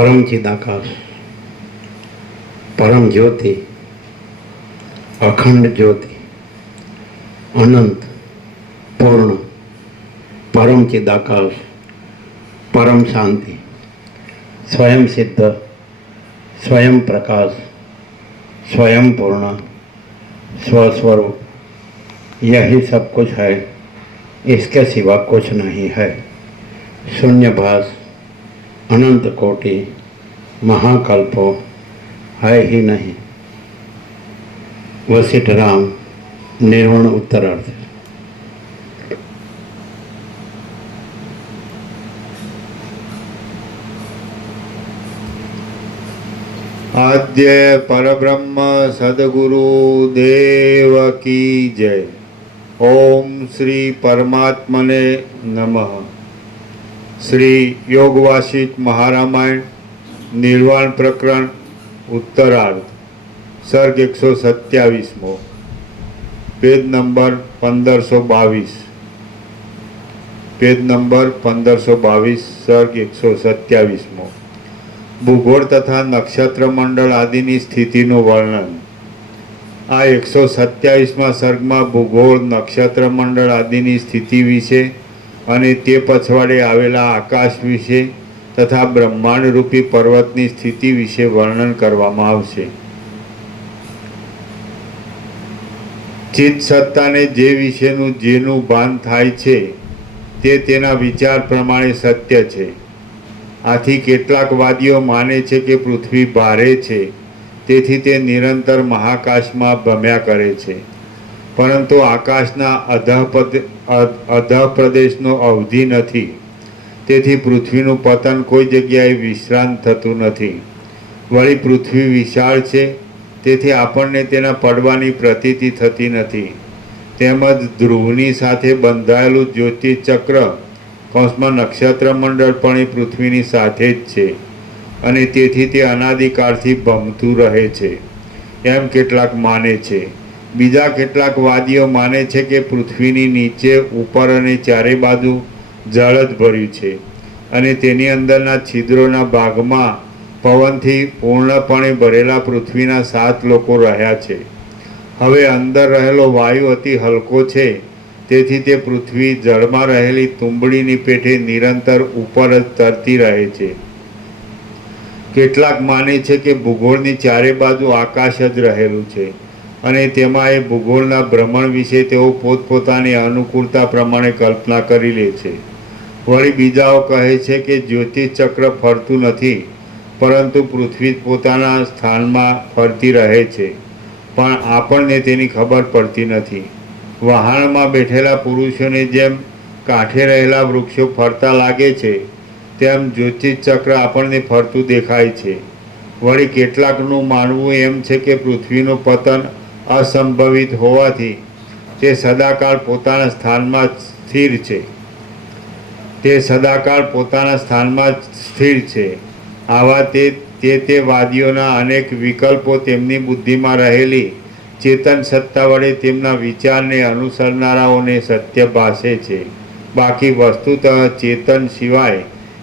परम चिदाकाश, परम ज्योति, अखंड ज्योति, अनंत पूर्ण, परम चिदाकाश, परम शांति, स्वयं सिद्ध, स्वयं प्रकाश, स्वयं पूर्ण, स्वस्वरूप, यही सब कुछ है, इसके सिवा कुछ नहीं है। शून्यभास, अनंत कोटि, महाकल्पो है ही नहीं। वशिष्ठ राम, निर्वाण उत्तरार्थ। आद्य परब्रह्म सद्गुरु देव की जय। ओम श्री परमात्मने नमः। श्री योग वासिष्ठ महारामायण निर्वाण प्रकरण उत्तरार्ध, सर्ग 127मो, पेज नंबर 1522, पेज नंबर 1522, सर्ग 127मो। ભૂગોળ તથા નક્ષત્ર મંડળ આદિની સ્થિતિનું વર્ણન। આ 127મા સર્ગમાં ભૂગોળ, નક્ષત્ર મંડળ આદિની સ્થિતિ વિશે અને તે પછવાડે આવેલા આકાશ વિશે તથા બ્રહ્માંડ રૂપી પર્વતની સ્થિતિ વિશે વર્ણન કરવામાં આવશે। ચિત્ત સત્તાને જે વિશેનું જેનું ભાન થાય છે તે તેના વિચાર પ્રમાણે સત્ય છે। આથી કેટલાક વાદીઓ માને છે કે પૃથ્વી ભારે છે, તેથી તે નિરંતર મહાકાશમાં ભમ્યા કરે છે, પરંતુ આકાશના અધઃ પ્રદેશનો અવધિ નથી, તેથી પૃથ્વીનું પતન કોઈ જગ્યાએ વિશ્રાંત થતું નથી। વળી પૃથ્વી વિશાળ છે, તેથી આપણને તેના પડવાની પ્રતીતિ થતી નથી। તેમજ ધ્રુવની સાથે બંધાયેલું જ્યોતિચક્ર કૌંસમાં નક્ષત્ર મંડળ પણ એ પૃથ્વીની સાથે જ છે અને તેથી તે અનાદિકાળથી ભમતું રહે છે, એમ કેટલાક માને છે। બીજા કેટલાક વાદીઓ માને છે કે પૃથ્વીની નીચે, ઉપર અને ચારે બાજુ જળ જ ભર્યું છે અને તેની અંદરના છિદ્રોના ભાગમાં પવનથી પૂર્ણપણે ભરેલા પૃથ્વીના 7 લોકો રહ્યા છે। હવે અંદર રહેલો વાયુ અતિ હલકો છે, તેથી તે પૃથ્વી જળમાં રહેલી તુંબડીની પેઠે નિરંતર ઉપર જ તરતી રહે છે। કેટલાક માને છે કે ભૂગોળની ચારે બાજુ આકાશ જ રહેલું છે અને તેમાં એ ભૂગોળના ભ્રમણ વિશે તેઓ પોતપોતાની અનુકૂળતા પ્રમાણે કલ્પના કરી લે છે। વળી બીજાઓ કહે છે કે જ્યોતિષચક્ર ફરતું નથી, પરંતુ પૃથ્વી પોતાના સ્થાનમાં ફરતી રહે છે, પણ આપણને તેની ખબર પડતી નથી। વહાણમાં બેઠેલા પુરુષોને જેમ કાંઠે રહેલા વૃક્ષો ફરતા લાગે છે, તેમ જ્યોતિષચક્ર આપણને ફરતું દેખાય છે। વળી કેટલાકનું માનવું એમ છે કે પૃથ્વીનું પતન અસંભવિત હોવાથી તે સદાકાળ પોતાના સ્થાનમાં સ્થિર છે, આવા તે વાદીઓના અનેક વિકલ્પો તેમની બુદ્ધિમાં રહેલી ચેતન સત્તા વડે તેમના વિચારને અનુસરનારાઓને સત્ય ભાસે છે। બાકી વસ્તુતઃ ચેતન સિવાય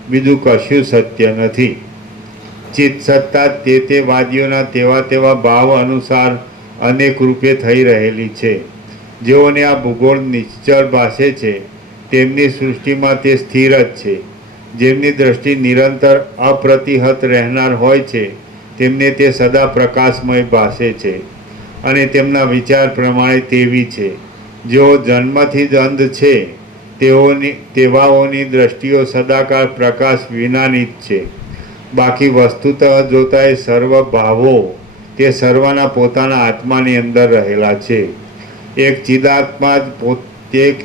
બીજું કશું સત્ય નથી। ચિત્ત સત્તા તે વાદીઓના તેવા ભાવ અનુસાર અનેક રૂપે થઈ રહેલી છે। જેઓને આ ભૂગોળ નિશ્ચળ ભાસે છે, તેમની સૃષ્ટિમાં તે સ્થિર જ છે। જેમની દ્રષ્ટિ નિરંતર અપ્રતિહત રહેનાર હોય છે, તેમને તે સદા પ્રકાશમય ભાસે છે અને તેમના વિચાર પ્રમાણે તેવી છે। જેઓ જન્મથી જ અંધ છે, તેવાઓની દ્રષ્ટિઓ સદાકાળ પ્રકાશ વિનાની જ છે। બાકી વસ્તુતઃ જોતા એ સર્વ ભાવો તે સર્વના પોતાના આત્માની અંદર રહેલા છે। એક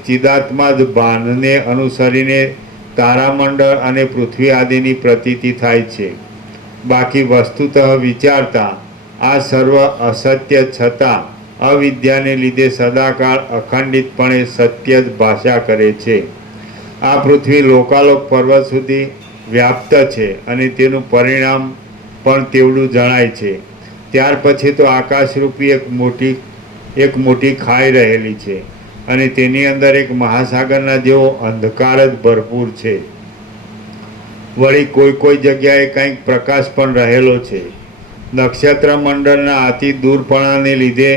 ચિદાત્મા જ ભાનને અનુસરીને તારામંડળ અને પૃથ્વી આદિની પ્રતીતિ થાય છે। બાકી વસ્તુતઃ વિચારતા આ સર્વ અસત્ય છતાં અવિદ્યાને લીધે સદાકાળ અખંડિતપણે સત્ય જ ભાષા કરે છે। આ પૃથ્વી લોકાલોક પર્વત સુધી વ્યાપ્ત છે અને તેનું પરિણામ પણ તેવડું જણાય છે। ત્યાર પછી તો આકાશરૂપી એક મોટી ખાઈ રહેલી છે અને તેની અંદર એક મહાસાગરના જેવો અંધકાર જ ભરપૂર છે। વળી કોઈ જગ્યાએ કંઈક પ્રકાશ પણ રહેલો છે. નક્ષત્ર મંડળના અતિ દૂરપણાને લીધે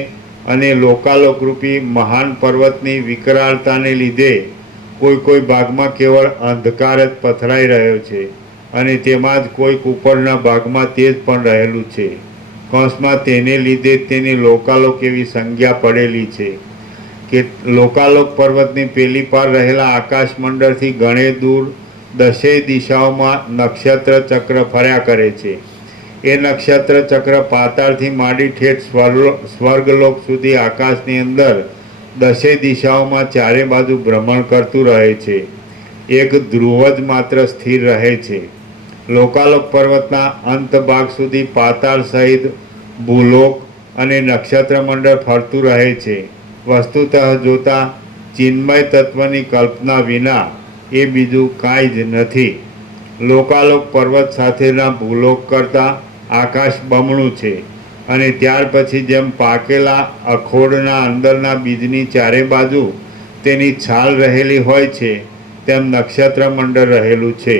અને લોકાલોકરૂપી મહાન પર્વતની વિકરાળતાને લીધે કોઈ ભાગમાં કેવળ અંધકાર જ પથરાઈ રહ્યો છે અને તેમાં જ કોઈક ઉપરના ભાગમાં તેજ પણ રહેલું છે. કૌંસમાં તેને લીધે તેની લોકાલોક એવી સંજ્ઞા પડેલી છે કે લોકાલોક પર્વતની પેલી પાર રહેલા આકાશ મંડળથી ઘણે દૂર દસેય દિશાઓમાં નક્ષત્ર ચક્ર ફર્યા કરે છે. એ નક્ષત્ર ચક્ર પાતાળથી માંડી ઠેઠ સ્વર્ગલોક સુધી આકાશની અંદર દસેય દિશાઓમાં ચારે બાજુ ભ્રમણ કરતું રહે છે. એક ધ્રુવ જ માત્ર સ્થિર રહે છે. લોકાલોક પર્વતના અંત ભાગ સુધી પાતાળ સહિત ભૂલોક અને નક્ષત્ર મંડળ ફરતું રહે છે. વસ્તુતઃ જોતા ચિન્મય તત્વની કલ્પના વિના એ બીજું કાંઈ જ નથી. લોકાલોક પર્વત સાથેના ભૂલોક કરતાં આકાશ બમણું છે અને ત્યાર પછી જેમ પાકેલા અખોડના અંદરના બીજની ચારે બાજુ તેની છાલ રહેલી હોય છે તેમ નક્ષત્ર મંડળ રહેલું છે.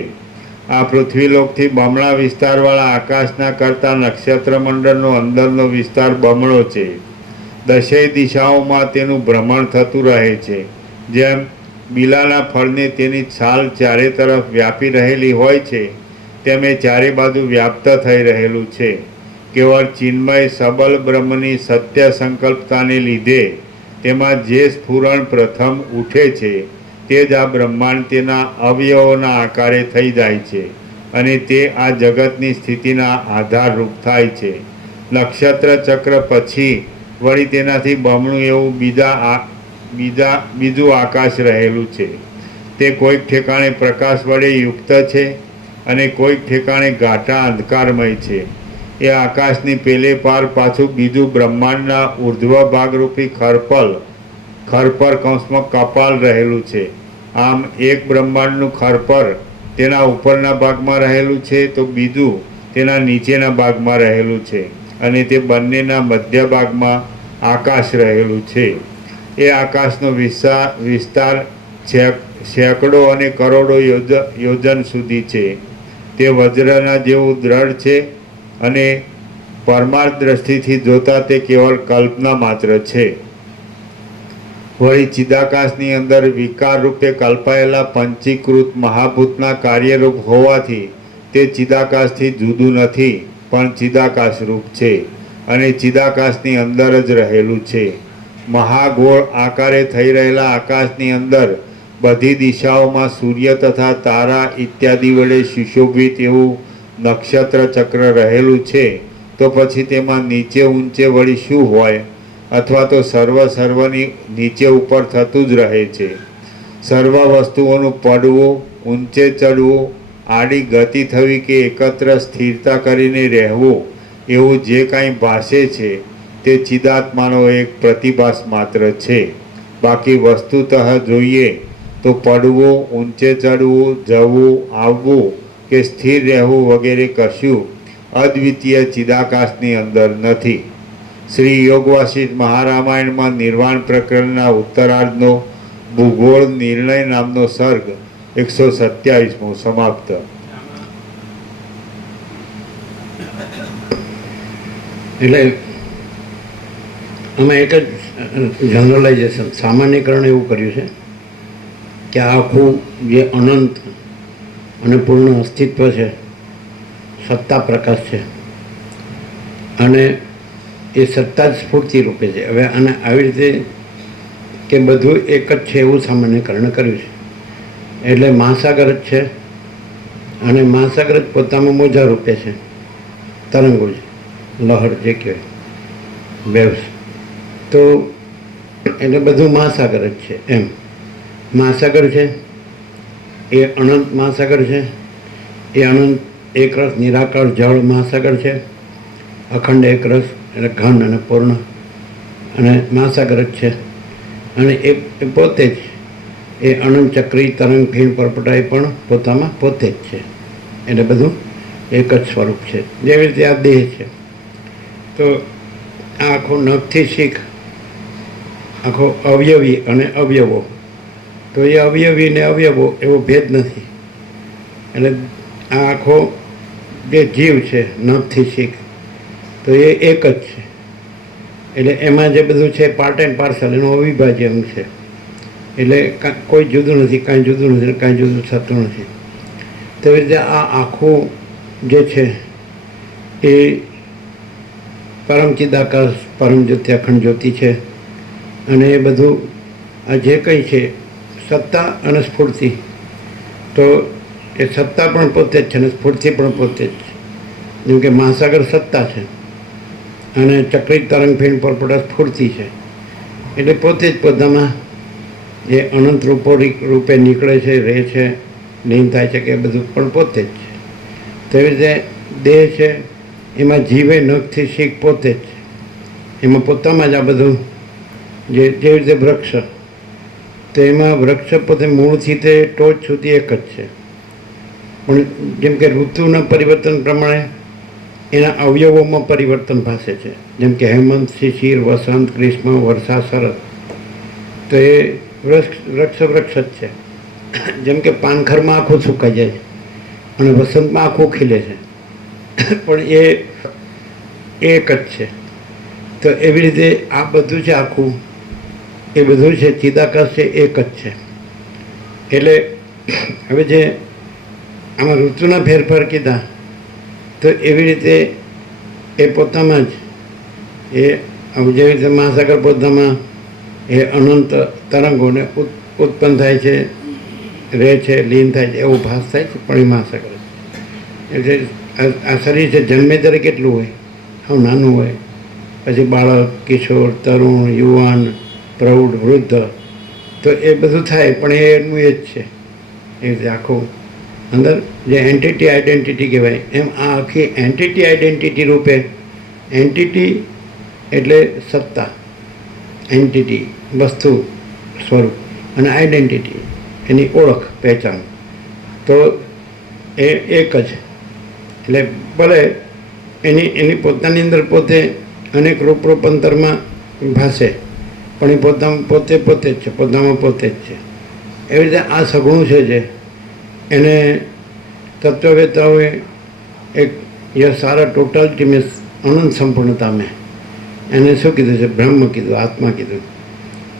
આ પૃથ્વીલોકથી બમણા વિસ્તારવાળા આકાશના કરતાં નક્ષત્ર મંડળનો અંદરનો વિસ્તાર બમણો છે. દસેય દિશાઓમાં તેનું ભ્રમણ થતું રહે છે. જેમ બીલાના ફળને તેની છાલ ચારે તરફ વ્યાપી રહેલી હોય છે તેમ એ ચારે બાજુ વ્યાપ્ત થઈ રહેલું છે. કેવળ ચિન્મય સબલ બ્રહ્મની સત્ય સંકલ્પતાને લીધે તેમાં જે સ્ફુરણ પ્રથમ ઉઠે છે તે જ આ બ્રહ્માંડ તેના અવયવોના આકારે થઈ જાય છે અને તે આ જગતની સ્થિતિના આધારરૂપ થાય છે. નક્ષત્ર ચક્ર પછી વળી તેનાથી બમણું એવું બીજું આકાશ રહેલું છે. તે કોઈક ઠેકાણે પ્રકાશ વડે યુક્ત છે અને કોઈક ઠેકાણે ઘાટા અંધકારમય છે. એ આકાશની પેલે પાર પાછું બીજું બ્રહ્માંડના ઉર્ધ્વ ભાગરૂપી ખરપર કૌંસમાં કપાલ રહેલું છે. આમ એક બ્રહ્માંડનું ખરપર તેના ઉપરના ભાગમાં રહેલું છે તો બીજું તેના નીચેના ભાગમાં રહેલું છે અને તે બંનેના મધ્ય ભાગમાં આકાશ રહેલું છે. એ આકાશનો વિસ્તાર સેંકડો અને કરોડો યોજન સુધી છે. તે વજ્રના જેવું દ્રઢ છે અને પરમાર્થ દ્રષ્ટિથી જોતા તે કેવળ કલ્પના માત્ર છે. વળી ચિદાકાશની અંદર વિકાર રૂપે કલ્પાયેલા પંચીકૃત મહાભૂતના કાર્યરૂપ હોવાથી તે ચિદાકાશથી જુદું નથી પણ ચિદાકાશ રૂપ છે અને ચિદાકાશની અંદર જ રહેલું છે. મહાગોળ આકારે થઈ રહેલા આકાશની અંદર બધી દિશાઓમાં સૂર્ય તથા તારા ઇત્યાદિ વડે સુશોભિત એવું નક્ષત્ર ચક્ર રહેલું છે તો પછી તેમાં નીચે ઊંચે વળી શું હોય? અથવા તો સર્વની નીચે ઉપર થતું જ રહે છે. સર્વ વસ્તુઓનું પડવું, ઊંચે ચડવું, આડી ગતિ થવી કે એકત્ર સ્થિરતા કરીને રહેવું એવું જે કાંઈ ભાસે છે તે ચિદાત્માનો એક પ્રતિભાસ માત્ર છે. બાકી વસ્તુતઃ જોઈએ તો પડવું, ઊંચે ચડવું, જવું, આવવું કે સ્થિર રહેવું વગેરે કશું અદ્વિતીય ચિદાકાશની અંદર નથી. શ્રી યોગ વાસિષ્ઠ મહારામાયણમાં નિર્વાણ પ્રકરણના ઉત્તરાર્ધનો ભૂગોળ નિર્ણય નામનો સર્ગ 127મો સમાપ્ત. એટલે અમે એક જ જનરલાઇઝેશન સામાન્યકરણ એવું કર્યું છે કે આખું જે અનંત અને પૂર્ણ અસ્તિત્વ છે, સત્તા પ્રકાશ છે અને એ સત્તા જ સ્ફૂર્તિ રૂપે છે. હવે આને આવી રીતે કે બધું એક જ છે એવું સામાન્યકરણ કર્યું છે. એટલે મહાસાગર જ છે અને મહાસાગર જ પોતામાં મોજા રૂપે છે, તરંગો છે, લહર જે કહેવાય, વેવ્સ. તો એટલે બધું મહાસાગર જ છે એમ. મહાસાગર છે એ અનંત મહાસાગર છે. એ અનંત એકરસ નિરાકાર જળ મહાસાગર છે. અખંડ એકરસ એટલે ઘન અને પૂર્ણ અને મહાસાગર જ છે. અને એ પોતે જ એ અનંત ચક્રી તરંગ ભીણ પરપટાઈ પણ પોતામાં પોતે જ છે. એટલે બધું એક જ સ્વરૂપ છે. જેવી રીતે આ દેહ છે તો આ આખો નખથી શીખ આખો અવયવી અને અવયવો, તો એ અવયવી ને અવયવો એવો ભેદ નથી. એટલે આ આખો જે જીવ છે નખથી શીખ, તો એ એક જ છે. એટલે એમાં જે બધું છે પાર્ટ એન્ડ પાર્સલ એનું અવિભાજ્ય અંગ છે. એટલે કોઈ જુદું નથી, કાંઈ જુદું નથી, કાંઈ જુદું થતું નથી. તેવી રીતે આ આખું જે છે એ પરમ ચિદાકાશ, પરમ જ્યોતિ, અખંડ જ્યોતિ છે. અને એ બધું આ જે કંઈ છે સત્તા અને સ્ફૂર્તિ, તો એ સત્તા પણ પોતે જ છે અને સ્ફૂર્તિ પણ પોતે જ છે. જેમ કે મહાસાગર સત્તા છે અને ચક્રિત તરંગ ફીણ પરપોટા સ્ફૂર્તિ છે. એટલે પોતે જ પોતામાં જે અનંત રૂપે નીકળે છે, રહે છે, લીન થાય છે, કે એ બધું પણ પોતે જ છે. તેવી રીતે દેહ છે, એમાં જીવે નખથી શીખ પોતે જ છે. એમાં પોતામાં જ આ બધું જેવી રીતે વૃક્ષ, તો એમાં વૃક્ષ પોતે મૂળથી તે ટોચ સુધી એક જ છે. પણ જેમ કે ઋતુના પરિવર્તન પ્રમાણે એના અવયવોમાં પરિવર્તન ભાસે છે. જેમ કે હેમંત, શિશિર, વસંત, ગ્રીષ્મ, વર્ષા, શરદ, તો એ વૃક્ષ જ છે. જેમ કે પાનખરમાં આખું સુકાઈ જાય અને વસંતમાં આખું ખીલે છે, પણ એ એક જ છે. તો એવી રીતે આ બધું છે આખું, એ બધું છે ચિદાકાશ છે, એક જ છે. એટલે હવે જે આમાં ઋતુના ફેરફાર કીધા, તો એવી રીતે એ પોતામાં જ જેવી રીતે મહાસાગર પોતામાં એ અનંત તરંગોને ઉત્પન્ન થાય છે, રહે છે, લીન થાય છે, એવો ભાસ થાય છે. પણ એ મહાસાગર એટલે આ શરીર છે જન્મે ત્યારે કેટલું હોય, હા નાનું હોય, પછી બાળક, કિશોર, તરુણ, યુવાન, પ્રૌઢ, વૃદ્ધ, તો એ બધું થાય. પણ એનું એ જ છે. એ રીતે આખું અંદર જે એન્ટિટી આઈડેન્ટિટી કહેવાય, એમ આ આખી એન્ટિટી આઈડેન્ટિટી રૂપે, એન્ટિટી એટલે સત્તા, એન્ટિટી વસ્તુ સ્વરૂપ, અને આઈડેન્ટિટી એની ઓળખ, પહેચાન, તો એ એક જ. એટલે ભલે એની પોતાની અંદર પોતે અનેક રૂપાંતરમાં ભાસે, પણ એ પોતે જ છે, પોતામાં પોતે જ છે. એવી રીતે આ સગુણ છે જે એને તત્વવેતાઓએ એક સારા ટોટાલિટી મેં અનંત સંપૂર્ણતા મેં એને શું કીધું છે? બ્રહ્મ કીધું, આત્મા કીધું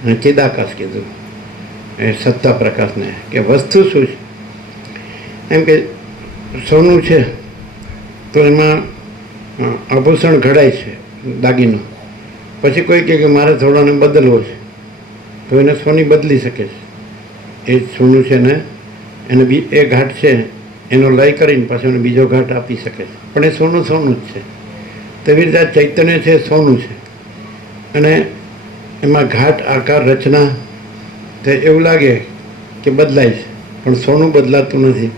અને ચિદાકાશ કીધું. એ સત્તા પ્રકાશને કે વસ્તુ શું છે? એમ કે સોનું છે તો એમાં આભૂષણ ઘડાય છે, દાગીનો. પછી કોઈ કહે કે મારે થોડોને બદલવો છે, તો એને સોની બદલી શકે છે. એ સોનું છે ને એને એ ઘાટ છે એનો લય કરીને પાછો એને બીજો ઘાટ આપી શકે છે. પણ એ સોનું જ છે. તેવી રીતે આ ચૈતન્ય છે, સોનું છે. અને એમાં ઘાટ, આકાર, રચના, તો એવું લાગે કે બદલાય છે, પણ સોનું બદલાતું નથી.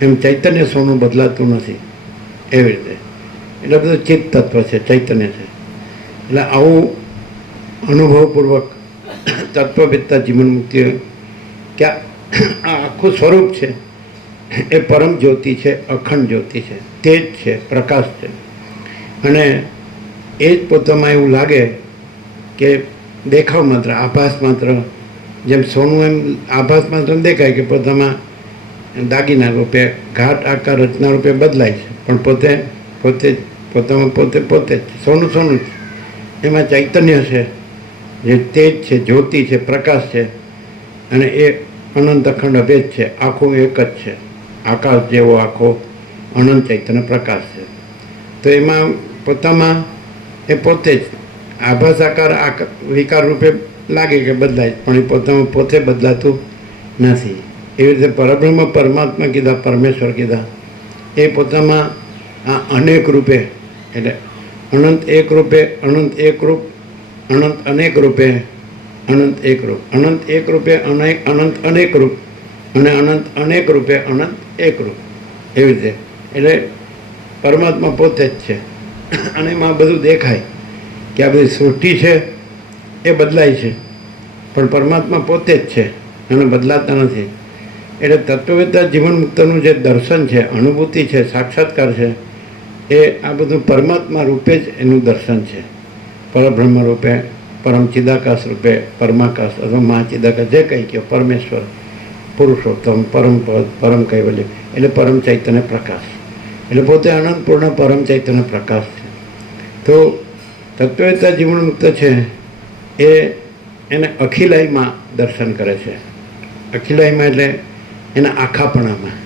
એમ ચૈતન્ય સોનું બદલાતું નથી. એવી રીતે એટલે બધું ચિત્ત તત્વ છે, ચૈતન્ય છે. એટલે આવું અનુભવપૂર્વક તત્વવેત્તા જીવન મુક્તિ કે આ આખું સ્વરૂપ છે એ પરમ જ્યોતિ છે, અખંડ જ્યોતિ છે, તેજ છે, પ્રકાશ છે. અને એ જ પોતામાં એવું લાગે કે દેખાવ માત્ર, આભાસ માત્ર, જેમ સોનું એમ આભાસ માત્ર દેખાય કે પોતામાં દાગીના રૂપે, ઘાટ, આકાર, રચના રૂપે બદલાય છે, પણ પોતામાં પોતે જ સોનું જ. એમાં ચૈતન્ય છે, જે તેજ છે, જ્યોતિ છે, પ્રકાશ છે, અને એ અનંત અખંડ અભેદ છે. આખું એક જ છે, આકાશ જેવો આખો અનંત ચૈતન્ય પ્રકાશ છે. તો એમાં પોતામાં એ પોતે જ આભાસ આકાર વિકાર રૂપે લાગે કે બદલાય, પણ એ પોતામાં પોતે બદલાતું નથી. એવી રીતે પરબ્રહ્મ, પરમાત્મા કીધા, પરમેશ્વર કીધા, એ પોતામાં આ અનેક રૂપે, એટલે અનંત એક રૂપે, અનંત એક રૂપ, અનંત અનેક રૂપે, અનંત એક રૂપ, અનંત એક રૂપે, અનંત અનેક રૂપ, અને અનંત અનેક રૂપે, અનંત એક રૂપ. એવી રીતે એટલે પરમાત્મા પોતે જ છે. અને એમાં બધું દેખાય કે આ બધી સૃષ્ટિ છે એ બદલાય છે, પણ પરમાત્મા પોતે જ છે અને બદલાતા નથી. એટલે તત્વવેત્તા જીવન મુક્તનું જે દર્શન છે, અનુભૂતિ છે, સાક્ષાત્કાર છે, એ આ બધું પરમાત્મા રૂપે જ એનું દર્શન છે. પરબ્રહ્મ રૂપે, પરમ ચિદાકાશ રૂપે, પરમાકાશ અથવા મહાચિદાકાશ, જે કંઈ કહો, પરમેશ્વર, પુરુષોત્તમ, પરમ પદ, પરમ કૈવલ્ય એટલે પરમ ચૈતન્ય પ્રકાશ, એટલે પોતે અનંતપૂર્ણ પરમ ચૈતન્ય પ્રકાશ છે. તો તત્વવેત્તા જીવન મુક્ત છે એ એને અખિલાઈમાં દર્શન કરે છે. અખિલાઈમાં એટલે એના આખાપણામાં,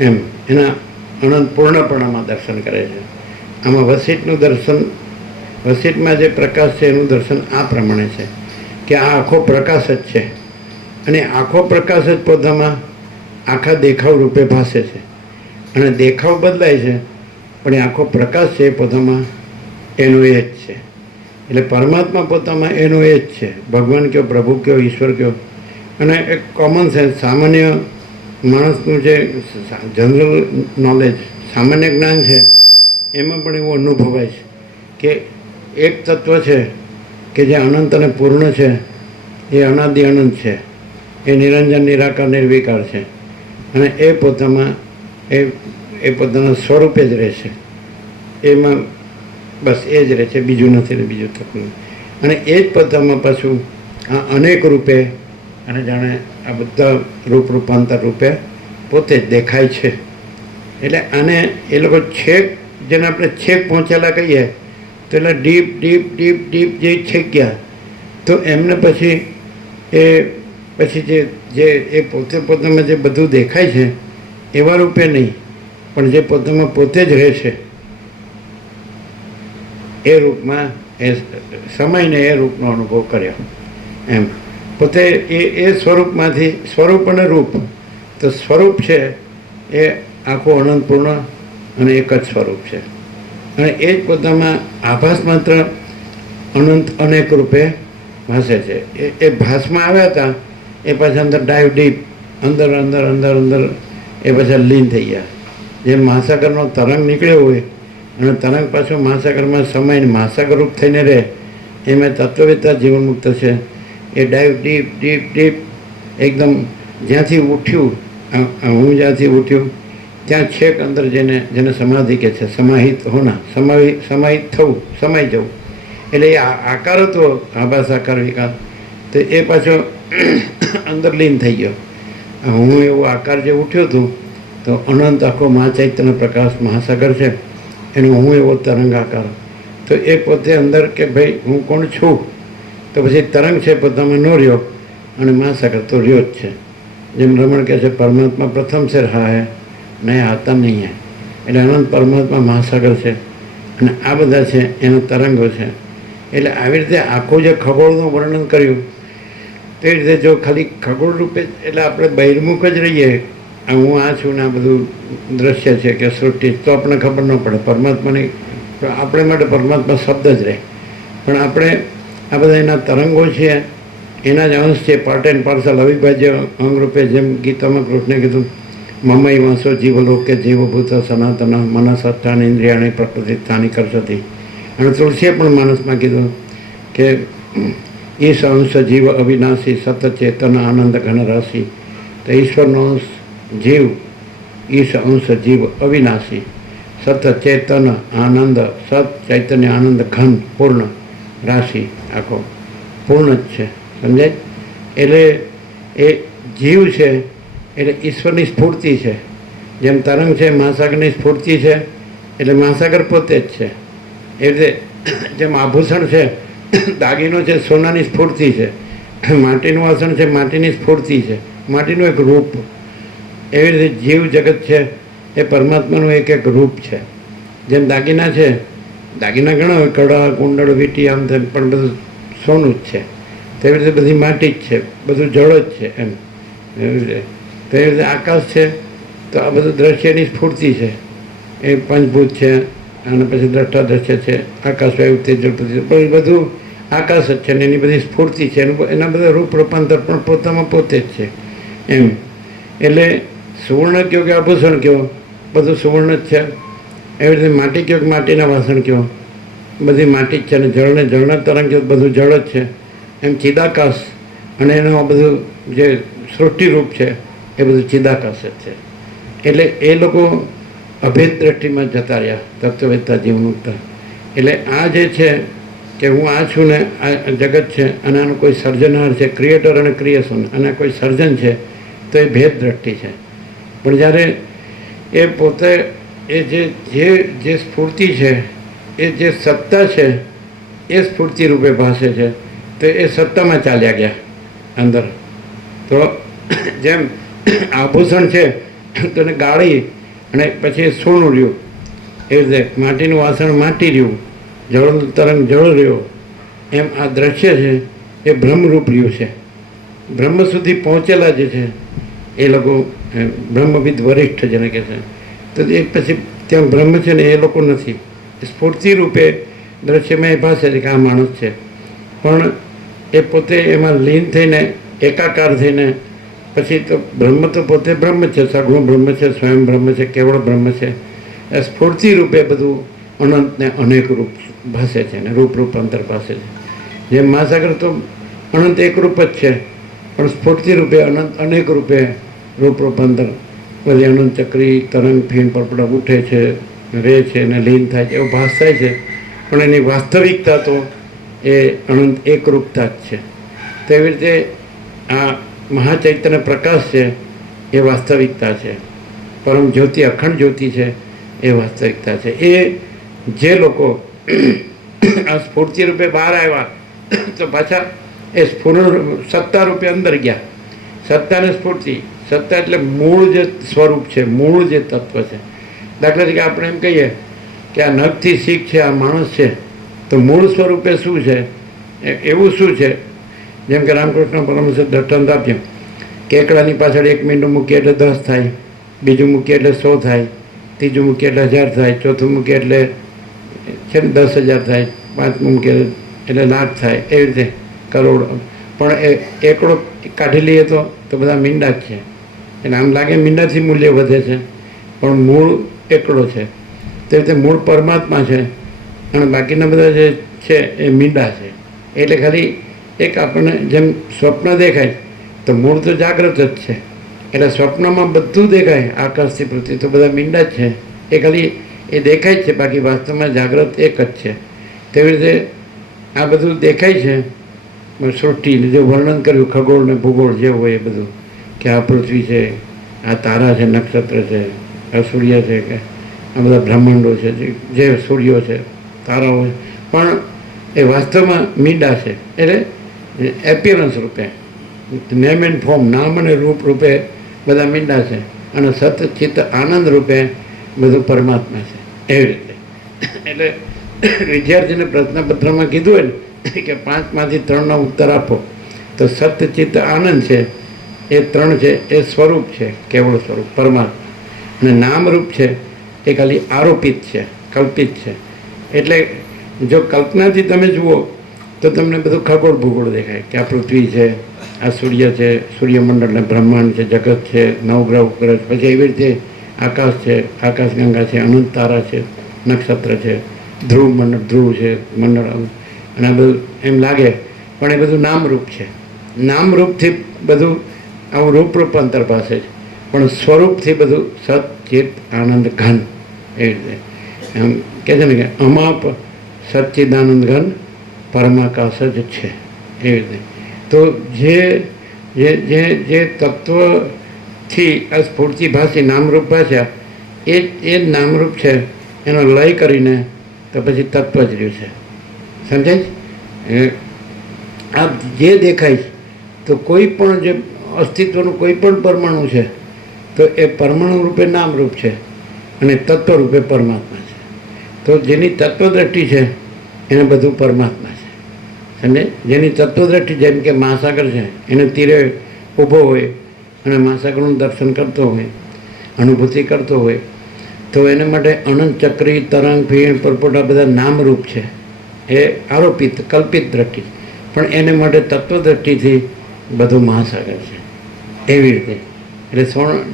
એમ એના અનંત પૂર્ણપણામાં દર્શન કરે છે. આમાં વસિષ્ઠનું દર્શન, વસિષ્ઠમાં જે પ્રકાશ છે એનું દર્શન આ પ્રમાણે છે કે આ આખો પ્રકાશ જ છે અને આખો પ્રકાશ જ પોતામાં આખા દેખાવ રૂપે ભાસે છે અને દેખાવ બદલાય છે પણ એ આખો પ્રકાશ છે એ પોતામાં એનું એ જ છે. એટલે પરમાત્મા પોતામાં એનું એ જ છે. ભગવાન કયો, પ્રભુ કયો, ઈશ્વર કયો, અને એક કોમન સેન્સ, સામાન્ય માણસનું જે જનરલ નોલેજ, સામાન્ય જ્ઞાન છે એમાં પણ એવું અનુભવાય છે કે એક તત્વ છે કે જે અનંત અને પૂર્ણ છે, એ અનાદિ અનંત છે, એ નિરંજન, નિરાકાર, નિર્વિકાર છે અને એ પોતામાં એ પોતાના સ્વરૂપે જ રહે છે. એમાં બસ એ જ રહે છે, બીજું નથી ને બીજું થતું. અને એ જ પોતામાં પાછું આ અનેક રૂપે અને જાણે આ બધા રૂપાંતર રૂપે પોતે જ દેખાય છે. એટલે આને એ લોકો છેક, જેને આપણે છેક પહોંચેલા કહીએ તો એટલે ડીપ ડીપ ડીપ ડીપ જે છેક ગયા તો એમને પછી જે એ પોતામાં જે બધું દેખાય છે એવા રૂપે નહીં, પણ જે પોતામાં પોતે જ રહે છે એ રૂપમાં એ સમયને એ રૂપનો અનુભવ કર્યો. એમ પોતે એ સ્વરૂપમાંથી, સ્વરૂપ અને રૂપ, તો સ્વરૂપ છે એ આખું અનંતપૂર્ણ અને એક જ સ્વરૂપ છે અને એ જ પોતામાં આભાસ માત્ર અનંત અનેક રૂપે ભાસે છે. એ ભાસમાં આવ્યા હતા એ પાછા અંદર ડાઈવ ડીપ, અંદર અંદર અંદર અંદર એ પાછા લીન થઈ ગયા. જેમ મહાસાગરનો તરંગ નીકળ્યો હોય અને તરંગ પાછો મહાસાગરમાં સમય મહાસાગર રૂપ થઈને રહે, એમાં તત્વવેત્તા જીવન મુક્ત છે એ ડાઈવ ડીપ ડીપ ડીપ એકદમ જ્યાંથી ઉઠ્યું, હું જ્યાંથી ઉઠ્યું ત્યાં છેક અંદર જેને સમાધિ કે છે, સમાહિત હોના, સમાહિત થવું, સમાઈ જવું. એટલે એ આકાર હતો, આભાસ આકાર વિકાર, તો એ પાછો અંદર લીન થઈ ગયો. હું એવો આકાર જે ઉઠ્યો હતું તો અનંત આખો મહાચૈતન્ય પ્રકાશ મહાસાગર છે એનો હું એવો તરંગ આકાર, તો એ પોતે અંદર કે ભાઈ હું કોણ છું, તો પછી તરંગ છે પોતામાં ન રહ્યો અને મહાસાગર તો રહ્યો જ છે. જેમ રમણ કહે છે પરમાત્મા પ્રથમ સે રહા હૈ, નહીં આતા નહીં હૈ. એટલે અનંત પરમાત્મા મહાસાગર છે અને આ બધા છે એના તરંગો છે. એટલે આવી રીતે આખું જે ખગોળનું વર્ણન કર્યું તે રીતે જો ખાલી ખગોળ રૂપે, એટલે આપણે બહિર્મુખ જ રહીએ, હું આ છું ને આ બધું દ્રશ્ય છે કે સૃષ્ટિ, તો આપણને ખબર ન પડે પરમાત્માની. આપણે માટે પરમાત્મા શબ્દ જ રહે, પણ આપણે આ બધા એના તરંગો છે, એના જ અંશ છે, પાર્ટ એન્ડ પાર્સલ, અવિભાજ્ય અંગ રૂપે. જેમ ગીતામાં કૃષ્ણે કીધું મમઈ વાંસો જીવલોકે જીવભૂત સનાતન મનસસ્થાન ઇન્દ્રિયાણી પ્રકૃતિસ્થાની કરશતી. અને તુલસીએ પણ માનસમાં કીધું કે ઈશ અંશ જીવ અવિનાશી સત ચેતન આનંદ ઘન રાશિ. તો ઈશ્વરનો અંશ જીવ, ઈશ અંશ જીવ અવિનાશી, સત ચેતન આનંદ, સત ચૈતન્ય આનંદ ઘન પૂર્ણ રાશિ, આખો પૂર્ણ જ છે, સમજાય? એટલે એ જીવ છે એટલે ઈશ્વરની સ્ફૂર્તિ છે. જેમ તરંગ છે મહાસાગરની સ્ફૂર્તિ છે, એટલે મહાસાગર પોતે જ છે. એ રીતે જેમ આભૂષણ છે, દાગીનો છે, સોનાની સ્ફૂર્તિ છે, માટીનું વાસણ છે, માટીની સ્ફૂર્તિ છે, માટીનું એક રૂપ. એવી રીતે જીવ જગત છે એ પરમાત્માનું એક એક રૂપ છે. જેમ દાગીના છે, દાગીના ઘણા હોય, કડા, કુંડળ, વીંટી, આમ તેમ, પણ બધું સોનું જ છે. તેવી રીતે બધી માટી જ છે, બધું જળ જ છે. એમ એવી રીતે તેવી રીતે આકાશ છે, તો આ બધું દ્રશ્યની સ્ફૂર્તિ છે, એ પંચભૂત છે. અને પછી દ્રષ્ટા દ્રશ્ય છે, આકાશ, વાયુ, તેજ, જળ, પૃથ્વી, પણ બધું આકાશ જ છે ને એની બધી સ્ફૂર્તિ છે. એના બધા રૂપ રૂપાંતર પણ પોતામાં પોતે જ છે. એમ એટલે સુવર્ણ કયો કે આભૂષણ કયો, બધું સુવર્ણ જ છે. એવી રીતે માટી કયો કે માટીના વાસણ કયો, બધી માટી જ છે. અને જળને જળના તરંગ કયો, બધું જળ જ છે. એમ ચિદાકાશ અને એનું બધું જે સૃષ્ટિરૂપ છે એ બધું ચિદાકાશ જ છે. એટલે એ લોકો અભેદ દ્રષ્ટિમાં જતા રહ્યા, તત્વવેત્તા જીવનમુક્ત. એટલે આ જે છે કે હું આ છું ને આ જગત છે અને આનું કોઈ સર્જનહાર છે, ક્રિએટર અને ક્રિએશન, અને કોઈ સર્જન છે તો એ ભેદ દ્રષ્ટિ છે. પણ જ્યારે એ પોતે એ જે સ્ફૂર્તિ છે, એ જે સત્તા છે, એ સ્ફૂર્તિ રૂપે ભાસે છે, તો એ સત્તામાં ચાલ્યા ગયા અંદર. તો જેમ આભૂષણ છે તો એને ગાળી અને પછી સોનું રહ્યું, એ રીતે માટીનું વાસણ માટી રહ્યું, જળનું તરંગ જળ રહ્યો, એમ આ દ્રશ્ય છે એ બ્રહ્મરૂપ રહ્યું છે. બ્રહ્મ સુધી પહોંચેલા જે છે એ લોકો બ્રહ્મવિદ વરિષ્ઠ જેને કહે છે. તો એ પછી ત્યાં બ્રહ્મ છે ને એ લોકો નથી, સ્ફૂર્તિ રૂપે દ્રશ્યમાં એ ભાષે છે કે આ માણસ છે. પણ એ પોતે એમાં લીન થઈને એકાકાર થઈને પછી તો બ્રહ્મ તો પોતે બ્રહ્મ છે, સગુણ બ્રહ્મ છે, સ્વયં બ્રહ્મ છે, કેવળ બ્રહ્મ છે. એ સ્ફૂર્તિ રૂપે બધું અનંતને અનેક રૂપ ભાષે છે ને રૂપ અંતર ભાષે છે. જેમ મહાસાગર તો અનંત એક રૂપ જ છે, પણ સ્ફૂર્તિ રૂપે અનંત અનેક રૂપે રૂપાંતર બધી અનંત ચક્રી તરંગ ફીણ પરપડા ઉઠે છે, રહે છે ને લીન થાય છે, એવો ભાસ થાય છે. પણ એની વાસ્તવિકતા તો એ અનંત એકરૂપતા જ છે. તેવી રીતે આ મહાચૈતન્ય પ્રકાશ છે એ વાસ્તવિકતા છે, પરમ જ્યોતિ અખંડ જ્યોતિ છે એ વાસ્તવિકતા છે. એ જે લોકો આ સ્ફૂર્તિ રૂપે બહાર આવ્યા તો પાછા એ સત્તા રૂપે અંદર ગયા. સત્તા અને સ્ફૂર્તિ, સત્તા એટલે મૂળ જે સ્વરૂપ છે, મૂળ જે તત્વ છે. દાખલા તરીકે આપણે એમ કહીએ કે આ નખથી શીખ છે, આ માણસ છે, તો મૂળ સ્વરૂપે શું છે, એવું શું છે? જેમ કે રામકૃષ્ણ પરમહંસે દ્રષ્ટાંત આપ્યું કે એકડાની પાછળ 1 મીંડું મૂકીએ એટલે 10 થાય, બીજું મૂકીએ એટલે 100 થાય, ત્રીજું મૂકીએ એટલે 1000 થાય, ચોથું મૂકીએ એટલે છે ને 10,000 થાય, પાંચમું મૂકીએ એટલે લાખ થાય, એવી રીતે કરોડ. પણ એ એકડો કાઢી લઈએ તો બધા મીંડા જ છે. એટલે આમ લાગે મીંડાથી મૂલ્ય વધે છે, પણ મૂળ એકડો છે. તે રીતે મૂળ પરમાત્મા છે અને બાકીના બધા જે છે એ મીંડા છે. એટલે ખાલી એક આપણને જેમ સ્વપ્ન દેખાય તો મૂળ તો જાગ્રત જ છે, એટલે સ્વપ્નમાં બધું દેખાય, આકાશથી પૃથ્વી તો બધા મીંડા જ છે. એ ખાલી એ દેખાય જ છે, બાકી વાસ્તવમાં જાગ્રત એક જ છે. તેવી રીતે આ બધું દેખાય છે. સૃષ્ટિને જે વર્ણન કર્યું ખગોળ ને ભૂગોળ જે હોય એ બધું, કે આ પૃથ્વી છે, આ તારા છે, નક્ષત્ર છે, આ સૂર્ય છે, કે આ બધા બ્રહ્માંડો છે, જે સૂર્યો છે, તારાઓ છે, પણ એ વાસ્તવમાં મીંડા છે. એટલે એપિયરન્સ રૂપે, નેમ એન્ડ ફોર્મ, નામ અને રૂપ રૂપે બધા મીંડા છે, અને સત ચિત્ત આનંદ રૂપે બધું પરમાત્મા છે. એવી રીતે એટલે વિદ્યાર્થીને પ્રશ્નપત્રમાં કીધું હોય ને કે 5માંથી 3નો ઉત્તર આપો, તો સત ચિત્ત આનંદ છે એ 3 છે એ સ્વરૂપ છે, કેવળ સ્વરૂપ પરમાત્મા. અને નામરૂપ છે એ ખાલી આરોપિત છે, કલ્પિત છે. એટલે જો કલ્પનાથી તમે જુઓ તો તમને બધું ખગોળ ભૂગોળ દેખાય કે આ પૃથ્વી છે, આ સૂર્ય છે, સૂર્યમંડળ ને બ્રહ્માંડ છે, જગત છે, નવગ્રહ ઉપગ્રહ, પછી એવી રીતે આકાશ છે, આકાશગંગા છે, અનંત તારા છે, નક્ષત્ર છે, ધ્રુવ મંડળ, ધ્રુવ છે મંડળ, અને આ બધું એમ લાગે. પણ એ બધું નામરૂપ છે. નામરૂપથી બધું આવું રૂપાંતર પાસે છે, પણ સ્વરૂપથી બધું સત ચિત આનંદ ઘન. એવી રીતે એમ કહે છે ને કે અમાપ સચ્ચિદાનંદ ઘન પરમાકાશ જ છે. એવી રીતે તો જે તત્વથી આ સ્ફૂર્તિ ભાષી નામરૂપ ભાષા, એ નામરૂપ છે, એનો લય કરીને તો પછી તત્વ જ રહ્યું છે. સમજાય? આ જે દેખાય તો કોઈ પણ જે અસ્તિત્વનું કોઈ પણ પરમાણુ છે તો એ પરમાણુ રૂપે નામરૂપ છે અને તત્વ રૂપે પરમાત્મા છે. તો જેની તત્વદ્રષ્ટિ છે એને બધું પરમાત્મા છે. સમજે? જેની તત્વદ્રષ્ટિ, જેમ કે મહાસાગર છે, એને તીરે ઊભો હોય અને મહાસાગરનું દર્શન કરતો હોય, અનુભૂતિ કરતો હોય, તો એને માટે અનંત ચક્રી તરંગ ફીણ પરપોટા બધા નામરૂપ છે. એ આરોપિત કલ્પિત દ્રષ્ટિ, પણ એને માટે તત્વદ્રષ્ટિથી બધું મહાસાગર છે. એવી રીતે એટલે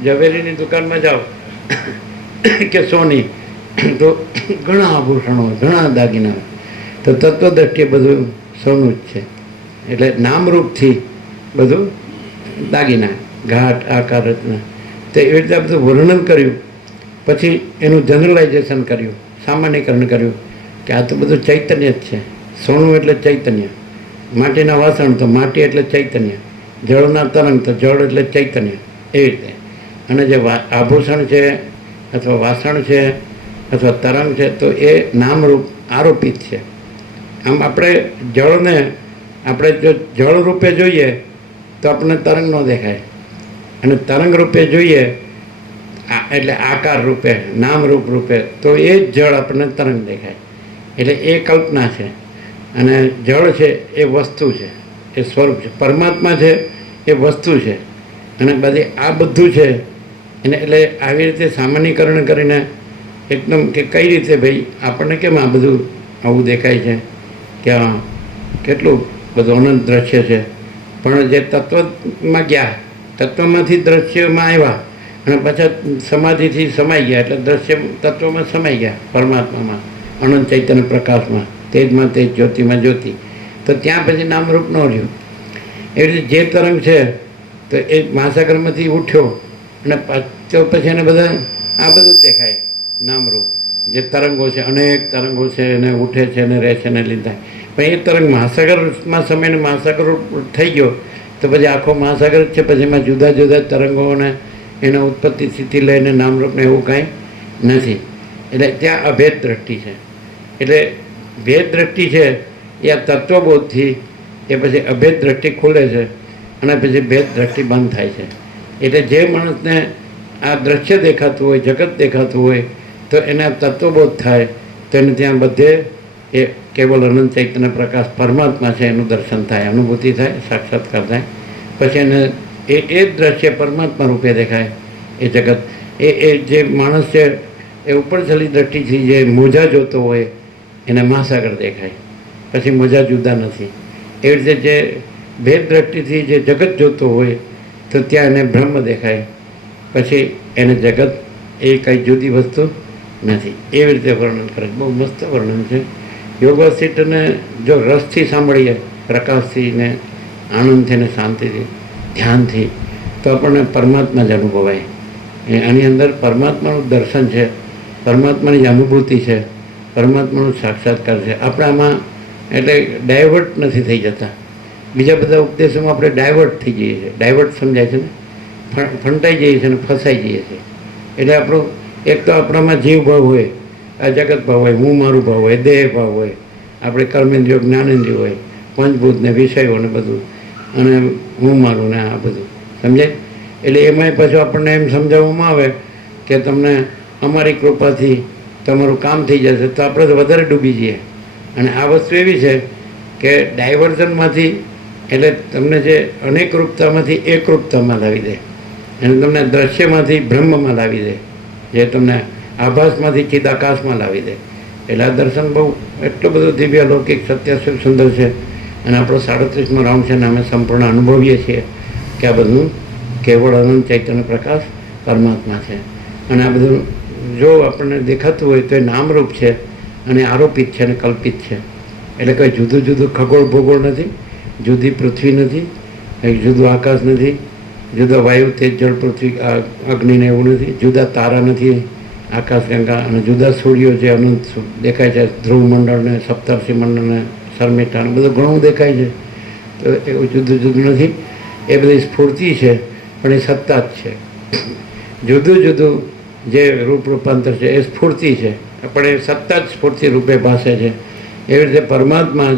ઝવેરીની દુકાનમાં જાઓ કે સોની, તો ઘણા આભૂષણો, ઘણા દાગીના, તો તત્વદ્રષ્ટિએ બધું સોનું જ છે. એટલે નામરૂપથી બધું દાગીના, ઘાટ, આકાર, રચના, તો એવી રીતે બધું વર્ણન કર્યું. પછી એનું જનરલાઇઝેશન કર્યું, સામાન્યકરણ કર્યું કે આ તો બધું ચૈતન્ય જ છે. સોનું એટલે ચૈતન્ય, માટીના વાસણ તો માટી એટલે ચૈતન્ય, જળના તરંગ તો જળ એટલે ચૈતન્ય, એ રીતે. અને જે આભૂષણ છે અથવા વાસણ છે અથવા તરંગ છે તો એ નામરૂપ આરોપિત છે. આમ આપણે જળને આપણે જો જળ રૂપે જોઈએ તો આપણને તરંગ ન દેખાય, અને તરંગ રૂપે જોઈએ એટલે આકાર રૂપે નામરૂપ રૂપે તો એ જ જળ આપણને તરંગ દેખાય. એટલે એ કલ્પના છે, અને જળ છે એ વસ્તુ છે, એ સ્વરૂપ છે. પરમાત્મા છે એ વસ્તુ છે, અને બધી આ બધું છે એને. એટલે આવી રીતે સામાન્યકરણ કરીને એકદમ કે કઈ રીતે ભાઈ આપણને કેમ આ બધું આવું દેખાય છે કે કેટલું બધું અનંત દ્રશ્ય છે. પણ જે તત્વમાં ગયા, તત્વમાંથી દ્રશ્યમાં આવ્યા અને પાછા સમાધિથી સમાઈ ગયા, એટલે દ્રશ્ય તત્વમાં સમાઈ ગયા, પરમાત્મામાં, અનંત ચૈતન્ય પ્રકાશમાં, તેજમાં તેજ, જ્યોતિમાં જ્યોતિ. તો ત્યાં પછી નામરૂપ ન રહ્યું. એવી રીતે જે તરંગ છે તો એ મહાસાગરમાંથી ઉઠ્યો અને તો પછી એને બધા આ બધું જ દેખાય નામરૂપ. જે તરંગો છે, અનેક તરંગો છે, એને ઉઠે છે ને રહે છે ને લીધા. પણ એ તરંગ મહાસાગરમાં સમયને મહાસાગર થઈ ગયો તો પછી આખો મહાસાગર જ છે. પછી એમાં જુદા જુદા તરંગોને એના ઉત્પત્તિ સ્થિતિ લઈને નામરૂપને એવું કાંઈ નથી. એટલે ત્યાં અભેદ દ્રષ્ટિ છે. એટલે ભેદ દ્રષ્ટિ છે એ આ તત્વબોધથી એ પછી અભેદ દ્રષ્ટિ ખુલે છે અને પછી ભેદ દ્રષ્ટિ બંધ થાય છે. એટલે જે માણસને આ દ્રશ્ય દેખાતું હોય, જગત દેખાતું હોય તો એને તત્વબોધ થાય તો એને ત્યાં બધે એ કેવલ અનંત ચૈતન્ય પ્રકાશ પરમાત્મા છે એનું દર્શન થાય, અનુભૂતિ થાય, સાક્ષાત્કાર થાય. પછી એને એ જ દ્રશ્ય પરમાત્મા રૂપે દેખાય. એ જગત એ જે માણસ છે એ ઉપરછલી દ્રષ્ટિથી જે મોજા જોતો હોય એને મહાસાગર દેખાય. પછી મોજા જુદા નથી. એવી રીતે જે ભેદ દ્રષ્ટિથી જે જગત જોતો હોય તો ત્યાં એને બ્રહ્મ દેખાય. પછી એને જગત એ કંઈ જુદી વસ્તુ નથી. એવી રીતે વર્ણન કરે. બહુ મસ્ત વર્ણન છે. યોગ વસિષ્ઠને જો રસથી સાંભળીએ, પ્રકાશથી ને આનંદથી ને શાંતિથી, ધ્યાનથી, તો આપણને પરમાત્મા જ અનુભવાય. આની અંદર પરમાત્માનું દર્શન છે, પરમાત્માની જ અનુભૂતિ છે, પરમાત્માનું સાક્ષાત્કાર છે. આપણે આમાં એટલે ડાયવર્ટ નથી થઈ જતા. બીજા બધા ઉપદેશોમાં આપણે ડાયવર્ટ થઈ જઈએ છીએ. ડાયવર્ટ સમજાય છે ને, ફંટાઈ જઈએ છીએ અને ફસાઈ જઈએ છીએ. એટલે આપણો એક તો આપણામાં જીવ ભાવ હોય, આ જગત ભાવ હોય, હું મારું ભાવ હોય, દેહ ભાવ હોય, આપણે કર્મેન્દ્રિયો જ્ઞાનેન્દ્રિયો હોય, પંચભૂત ને વિષયો ને બધું, અને હું મારું ને આ બધું સમજાય. એટલે એમાંય પાછું આપણને એમ સમજાવવામાં આવે કે તમને અમારી કૃપાથી તમારું કામ થઈ જશે, તો આપણે તો વધારે ડૂબી જઈએ. અને આ વસ્તુ એવી છે કે ડાયવર્ઝનમાંથી એટલે તમને જે અનેક રૂપતામાંથી એકરૂપતામાં લાવી દે, અને તમને દ્રશ્યમાંથી બ્રહ્મમાં લાવી દે, જે તમને આભાસમાંથી ચિદાકાશમાં લાવી દે. એટલે આ દર્શન બહુ એટલું બધું દિવ્ય લૌકિક સત્ય સુંદર છે. અને આપણો 37મો રાઉન્ડ છે ને અમે સંપૂર્ણ અનુભવીએ છીએ કે આ બધું કેવળ અનંત ચૈતન્ય પ્રકાશ પરમાત્મા છે. અને આ બધું જો આપણને દેખાતું હોય તો એ નામરૂપ છે અને આરોપિત છે અને કલ્પિત છે. એટલે કંઈ જુદું જુદું ખગોળ ભૂગોળ નથી, જુદી પૃથ્વી નથી, કંઈ જુદું આકાશ નથી, જુદા વાયુ તેજ જળ પૃથ્વી અગ્નિને એવું નથી, જુદા તારા નથી આકાશગંગા, અને જુદા સૂર્યો જે અનંત દેખાય છે, ધ્રુવ મંડળને, સપ્તર્ષિ મંડળને, શર્મિષ્ઠાને બધું ઘણું દેખાય છે. તો એવું જુદું જુદું નથી. એ બધી સ્ફૂર્તિ છે પણ એ સત્તા જ છે. જુદું જુદું જે રૂપ રૂપાંતર છે એ સ્ફૂર્તિ છે, પણ એ સત્તા જ સ્ફૂર્તિ રૂપે ભાસે છે. એવી રીતે પરમાત્મા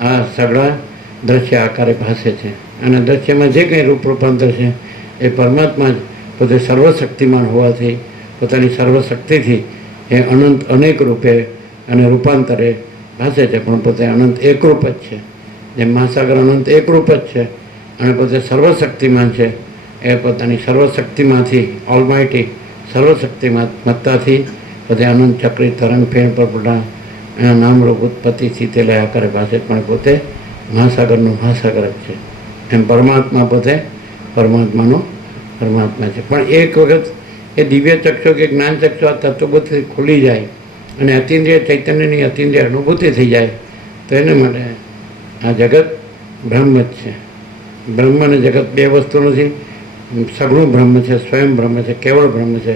આ સગળા દ્રશ્ય આકારે ભાસે છે. અને દ્રશ્યમાં જે કંઈ રૂપ રૂપાંતર છે એ પરમાત્મા જ પોતે સર્વશક્તિમાન હોવાથી પોતાની સર્વશક્તિથી એ અનંત અનેક રૂપે અને રૂપાંતરે ભાસે છે, પણ પોતે અનંત એકરૂપ જ છે. જેમ મહાસાગર અનંત એકરૂપ જ છે અને પોતે સર્વશક્તિમાન છે. એ પોતાની સર્વશક્તિમાંથી ઓલમાઇટી સર્વશક્તિમત્તાથી પોતે અનંત ચક્રી તરંગ ફેણ પરપટા એના નામરૂપ ઉત્પત્તિ સ્થિતિ લયા કરે ભાષે, પણ પોતે મહાસાગરનો મહાસાગર જ છે. એમ પરમાત્મા પોતે પરમાત્માનો પરમાત્મા છે. પણ એક વખત એ દિવ્ય ચક્ષુ કે જ્ઞાન ચક્ષુ આ તત્વબુદ્ધિ ખુલી જાય અને અતિન્દ્રિય ચૈતન્યની અતિન્દ્રિય અનુભૂતિ થઈ જાય તો એને માટે આ જગત બ્રહ્મ જ છે. બ્રહ્મ અને જગત બે વસ્તુ નથી. સગળું બ્રહ્મ છે, સ્વયં બ્રહ્મ છે, કેવળ બ્રહ્મ છે.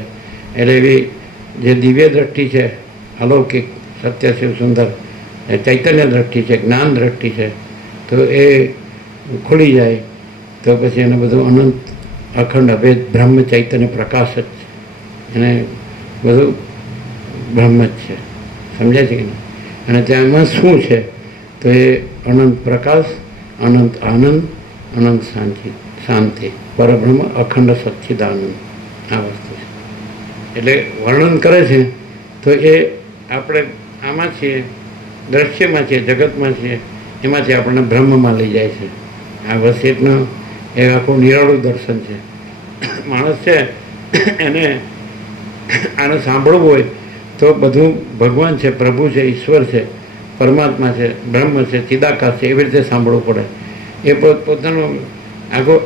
એટલે એવી જે દિવ્ય દ્રષ્ટિ છે, અલૌકિક સત્ય શિવ સુંદર ચૈતન્ય દ્રષ્ટિ છે, જ્ઞાન દ્રષ્ટિ છે, તો એ ખુલી જાય તો પછી એને બધું અનંત અખંડ અભેદ બ્રહ્મ ચૈતન્ય પ્રકાશ જ છે. એને બધું બ્રહ્મ જ છે. સમજાય છે કે નહીં? અને ત્યાંમાં શું છે તો એ અનંત પ્રકાશ, અનંત આનંદ, અનંત શાંતિ, પરબ્રહ્મ, અખંડ સચ્ચિદાનંદ, આ વસ્તુ છે. એટલે વર્ણન કરે છે તો એ આપણે આમાં છીએ, દ્રશ્યમાં છીએ, જગતમાં છીએ, એમાંથી આપણને બ્રહ્મમાં લઈ જાય છે. આ વસિષ્ઠનું એ આખું નિરાળું દર્શન છે. માણસ છે એને આને સાંભળવું હોય તો બધું ભગવાન છે, પ્રભુ છે, ઈશ્વર છે, પરમાત્મા છે, બ્રહ્મ છે, ચિદાકાશ છે, એવી રીતે સાંભળવું પડે. એ પોતાનું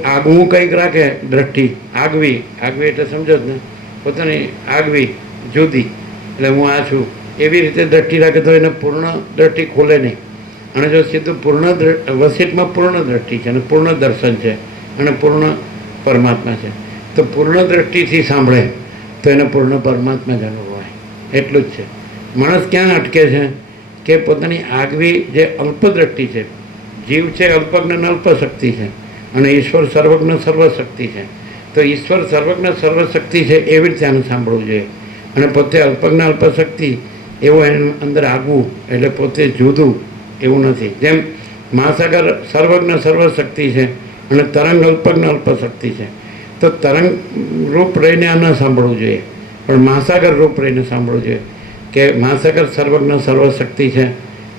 આગવું કંઈક રાખે, દ્રષ્ટિ આગવી એટલે સમજો જ ને, પોતાની આગવી જુદી, એટલે હું આ છું એવી રીતે દ્રષ્ટિ રાખે તો એને પૂર્ણ દ્રષ્ટિ ખોલે નહીં. અને જો સીધું વસિષ્ઠમાં પૂર્ણ દ્રષ્ટિ છે અને પૂર્ણ દર્શન છે અને પૂર્ણ પરમાત્મા છે, તો પૂર્ણ દ્રષ્ટિથી સાંભળે તો એને પૂર્ણ પરમાત્મા જ અનુભવાય. એટલું જ છે. માણસ ક્યાં અટકે છે કે પોતાની આગવી જે અલ્પદ્રષ્ટિ છે, જીવ છે અલ્પજ્ઞ અને અલ્પશક્તિ છે અને ઈશ્વર સર્વજ્ઞ સર્વશક્તિ છે. તો ઈશ્વર સર્વજ્ઞ સર્વશક્તિ છે એવી રીતે આને સાંભળવું જોઈએ. અને પોતે અલ્પજ્ઞ અલ્પશક્તિ એવું એની અંદર આગવું એટલે પોતે જુદું એવું નથી. જેમ મહાસાગર સર્વજ્ઞ સર્વશક્તિ છે અને તરંગ અલ્પજ્ઞ અલ્પશક્તિ છે, તો તરંગ રૂપ રહીને આ ન સાંભળવું જોઈએ, પણ મહાસાગર રૂપ રહીને સાંભળવું જોઈએ કે મહાસાગર સર્વજ્ઞ સર્વશક્તિ છે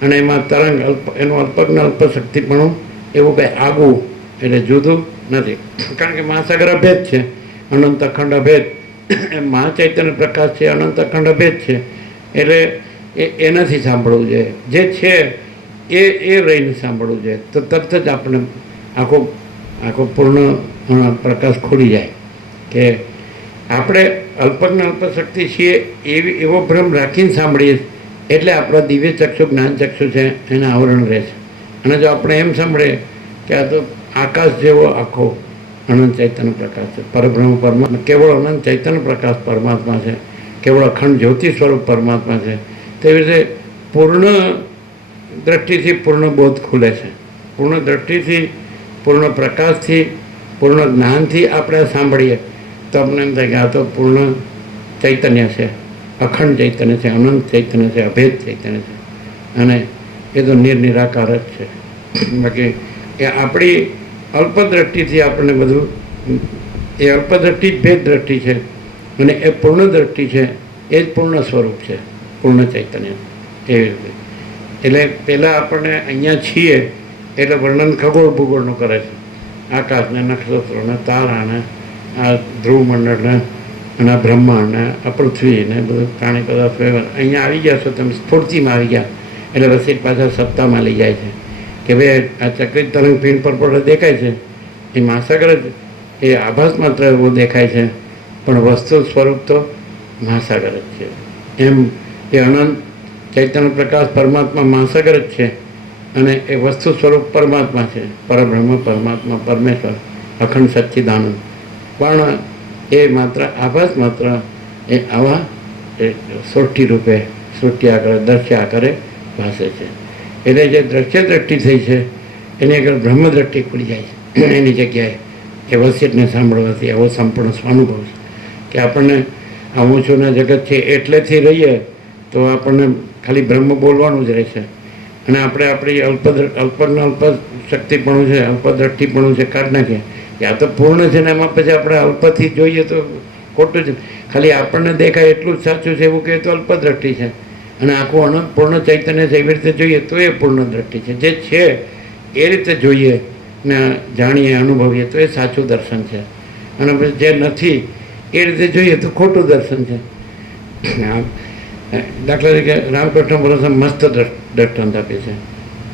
અને એમાં તરંગ એનું અલ્પજ્ઞ અલ્પશક્તિપણું એવું કંઈ આગવું એટલે જુદું નથી. કારણ કે મહાસાગર અભેદ છે, અનંત અખંડ અભેદ, એમ મહાચૈતન્ય પ્રકાશ છે, અનંત અખંડ અભેદ છે. એટલે એનાથી સાંભળવું જોઈએ. જે છે એ રહીને સાંભળવું જોઈએ, તો તરત જ આપણે આખો પૂર્ણ પ્રકાશ ખુલી જાય કે આપણે અલ્પજ્ઞ અલ્પશક્તિ છીએ એવો ભ્રમ રાખીને સાંભળીએ એટલે આપણા દિવ્ય ચક્ષુ જ્ઞાન ચક્ષુ છે એના આવરણ રહે છે. અને જો આપણે એમ સાંભળીએ કે આ તો આકાશ જેવો આખો અનંત ચૈતન્ય પ્રકાશ છે, પરબ્રહ્મ પરમાત્મા, કેવળ અનંત ચૈતન્ય પ્રકાશ પરમાત્મા છે, કેવળ અખંડ જ્યોતિ સ્વરૂપ પરમાત્મા છે, તેવી રીતે પૂર્ણ દ્રષ્ટિથી પૂર્ણ બોધ ખુલે છે. પૂર્ણ દ્રષ્ટિથી, પૂર્ણ પ્રકાશથી, પૂર્ણ જ્ઞાનથી આપણે સાંભળીએ તો અમને એમ થાય કે આ તો પૂર્ણ ચૈતન્ય છે, અખંડ ચૈતન્ય છે, અનંત ચૈતન્ય છે, અભેદ ચૈતન્ય છે. અને એ તો નિરાકાર જ છે. બાકી એ આપણી અલ્પદ્રષ્ટિથી આપણને બધું, એ અલ્પદ્રષ્ટિ જ ભેદ દ્રષ્ટિ છે અને એ પૂર્ણ દ્રષ્ટિ છે, એ જ પૂર્ણ સ્વરૂપ છે, પૂર્ણ ચૈતન્ય. એવી રીતે એટલે પહેલાં આપણને અહીંયા છીએ એટલે વર્ણન ખગોળ ભૂગોળનું કરે છે, આકાશને, નક્ષત્રોને, તારાને, આ ધ્રુવમંડળને અને આ બ્રહ્માંડને, આ પૃથ્વીને બધું પ્રાણી પદાર્થ વ્યવહાર અહીંયા આવી ગયા છો તમે, સ્ફૂર્તિમાં આવી ગયા એટલે વસિષ્ઠ પાછા સત્તામાં લઈ જાય છે કે ભાઈ આ ચક્રિત તરંગ પીણ પર દેખાય છે એ મહાસાગર જ, એ આભાસ માત્ર એવો દેખાય છે પણ વસ્તુ સ્વરૂપ તો મહાસાગર જ છે. એમ એ અનંત ચૈતન્ય પ્રકાશ પરમાત્મા મહાસાગર જ છે અને એ વસ્તુ સ્વરૂપ પરમાત્મા છે, પરબ્રહ્મ પરમાત્મા પરમેશ્વર અખંડ સચ્ચિદાનંદ. પણ એ માત્ર આભાસ માત્ર એ આવા સૃષ્ટિ રૂપે સૃષ્ટિ આગળ દ્રશ્ય આકારે ભાસે છે. એટલે જે દ્રશ્ય દ્રષ્ટિ થઈ છે એની આગળ બ્રહ્મ દ્રષ્ટિ ખુલી જાય છે. એની જગ્યાએ એ વસિષ્ઠને સાંભળવાથી આવો સંપૂર્ણ સ્વાનુભવ છે કે આપણને આ ઊંચોના જગત છે એટલેથી રહીએ તો આપણને ખાલી બ્રહ્મ બોલવાનું જ રહેશે અને આપણે આપણી અલ્પજ્ઞ અલ્પશક્તિપણું છે, અલ્પદ્રષ્ટિપણું છે કાઢી નાખીએ કે આ તો પૂર્ણ છે ને એમાં પછી આપણે અલ્પથી જોઈએ તો ખોટું છે. ખાલી આપણને દેખાય એટલું જ સાચું છે એવું કહે તો અલ્પદ્રષ્ટિ છે અને આખું અનંત પૂર્ણ ચૈતન્ય છે એવી રીતે જોઈએ તો એ પૂર્ણ દ્રષ્ટિ છે. જે છે એ રીતે જોઈએ ને જાણીએ અનુભવીએ તો એ સાચું દર્શન છે અને પછી જે નથી એ રીતે જોઈએ તો ખોટું દર્શન છે. દાખલા તરીકે રામકૃષ્ણ પરમહંસ મસ્ત દ્રષ્ટાંત આપે છે.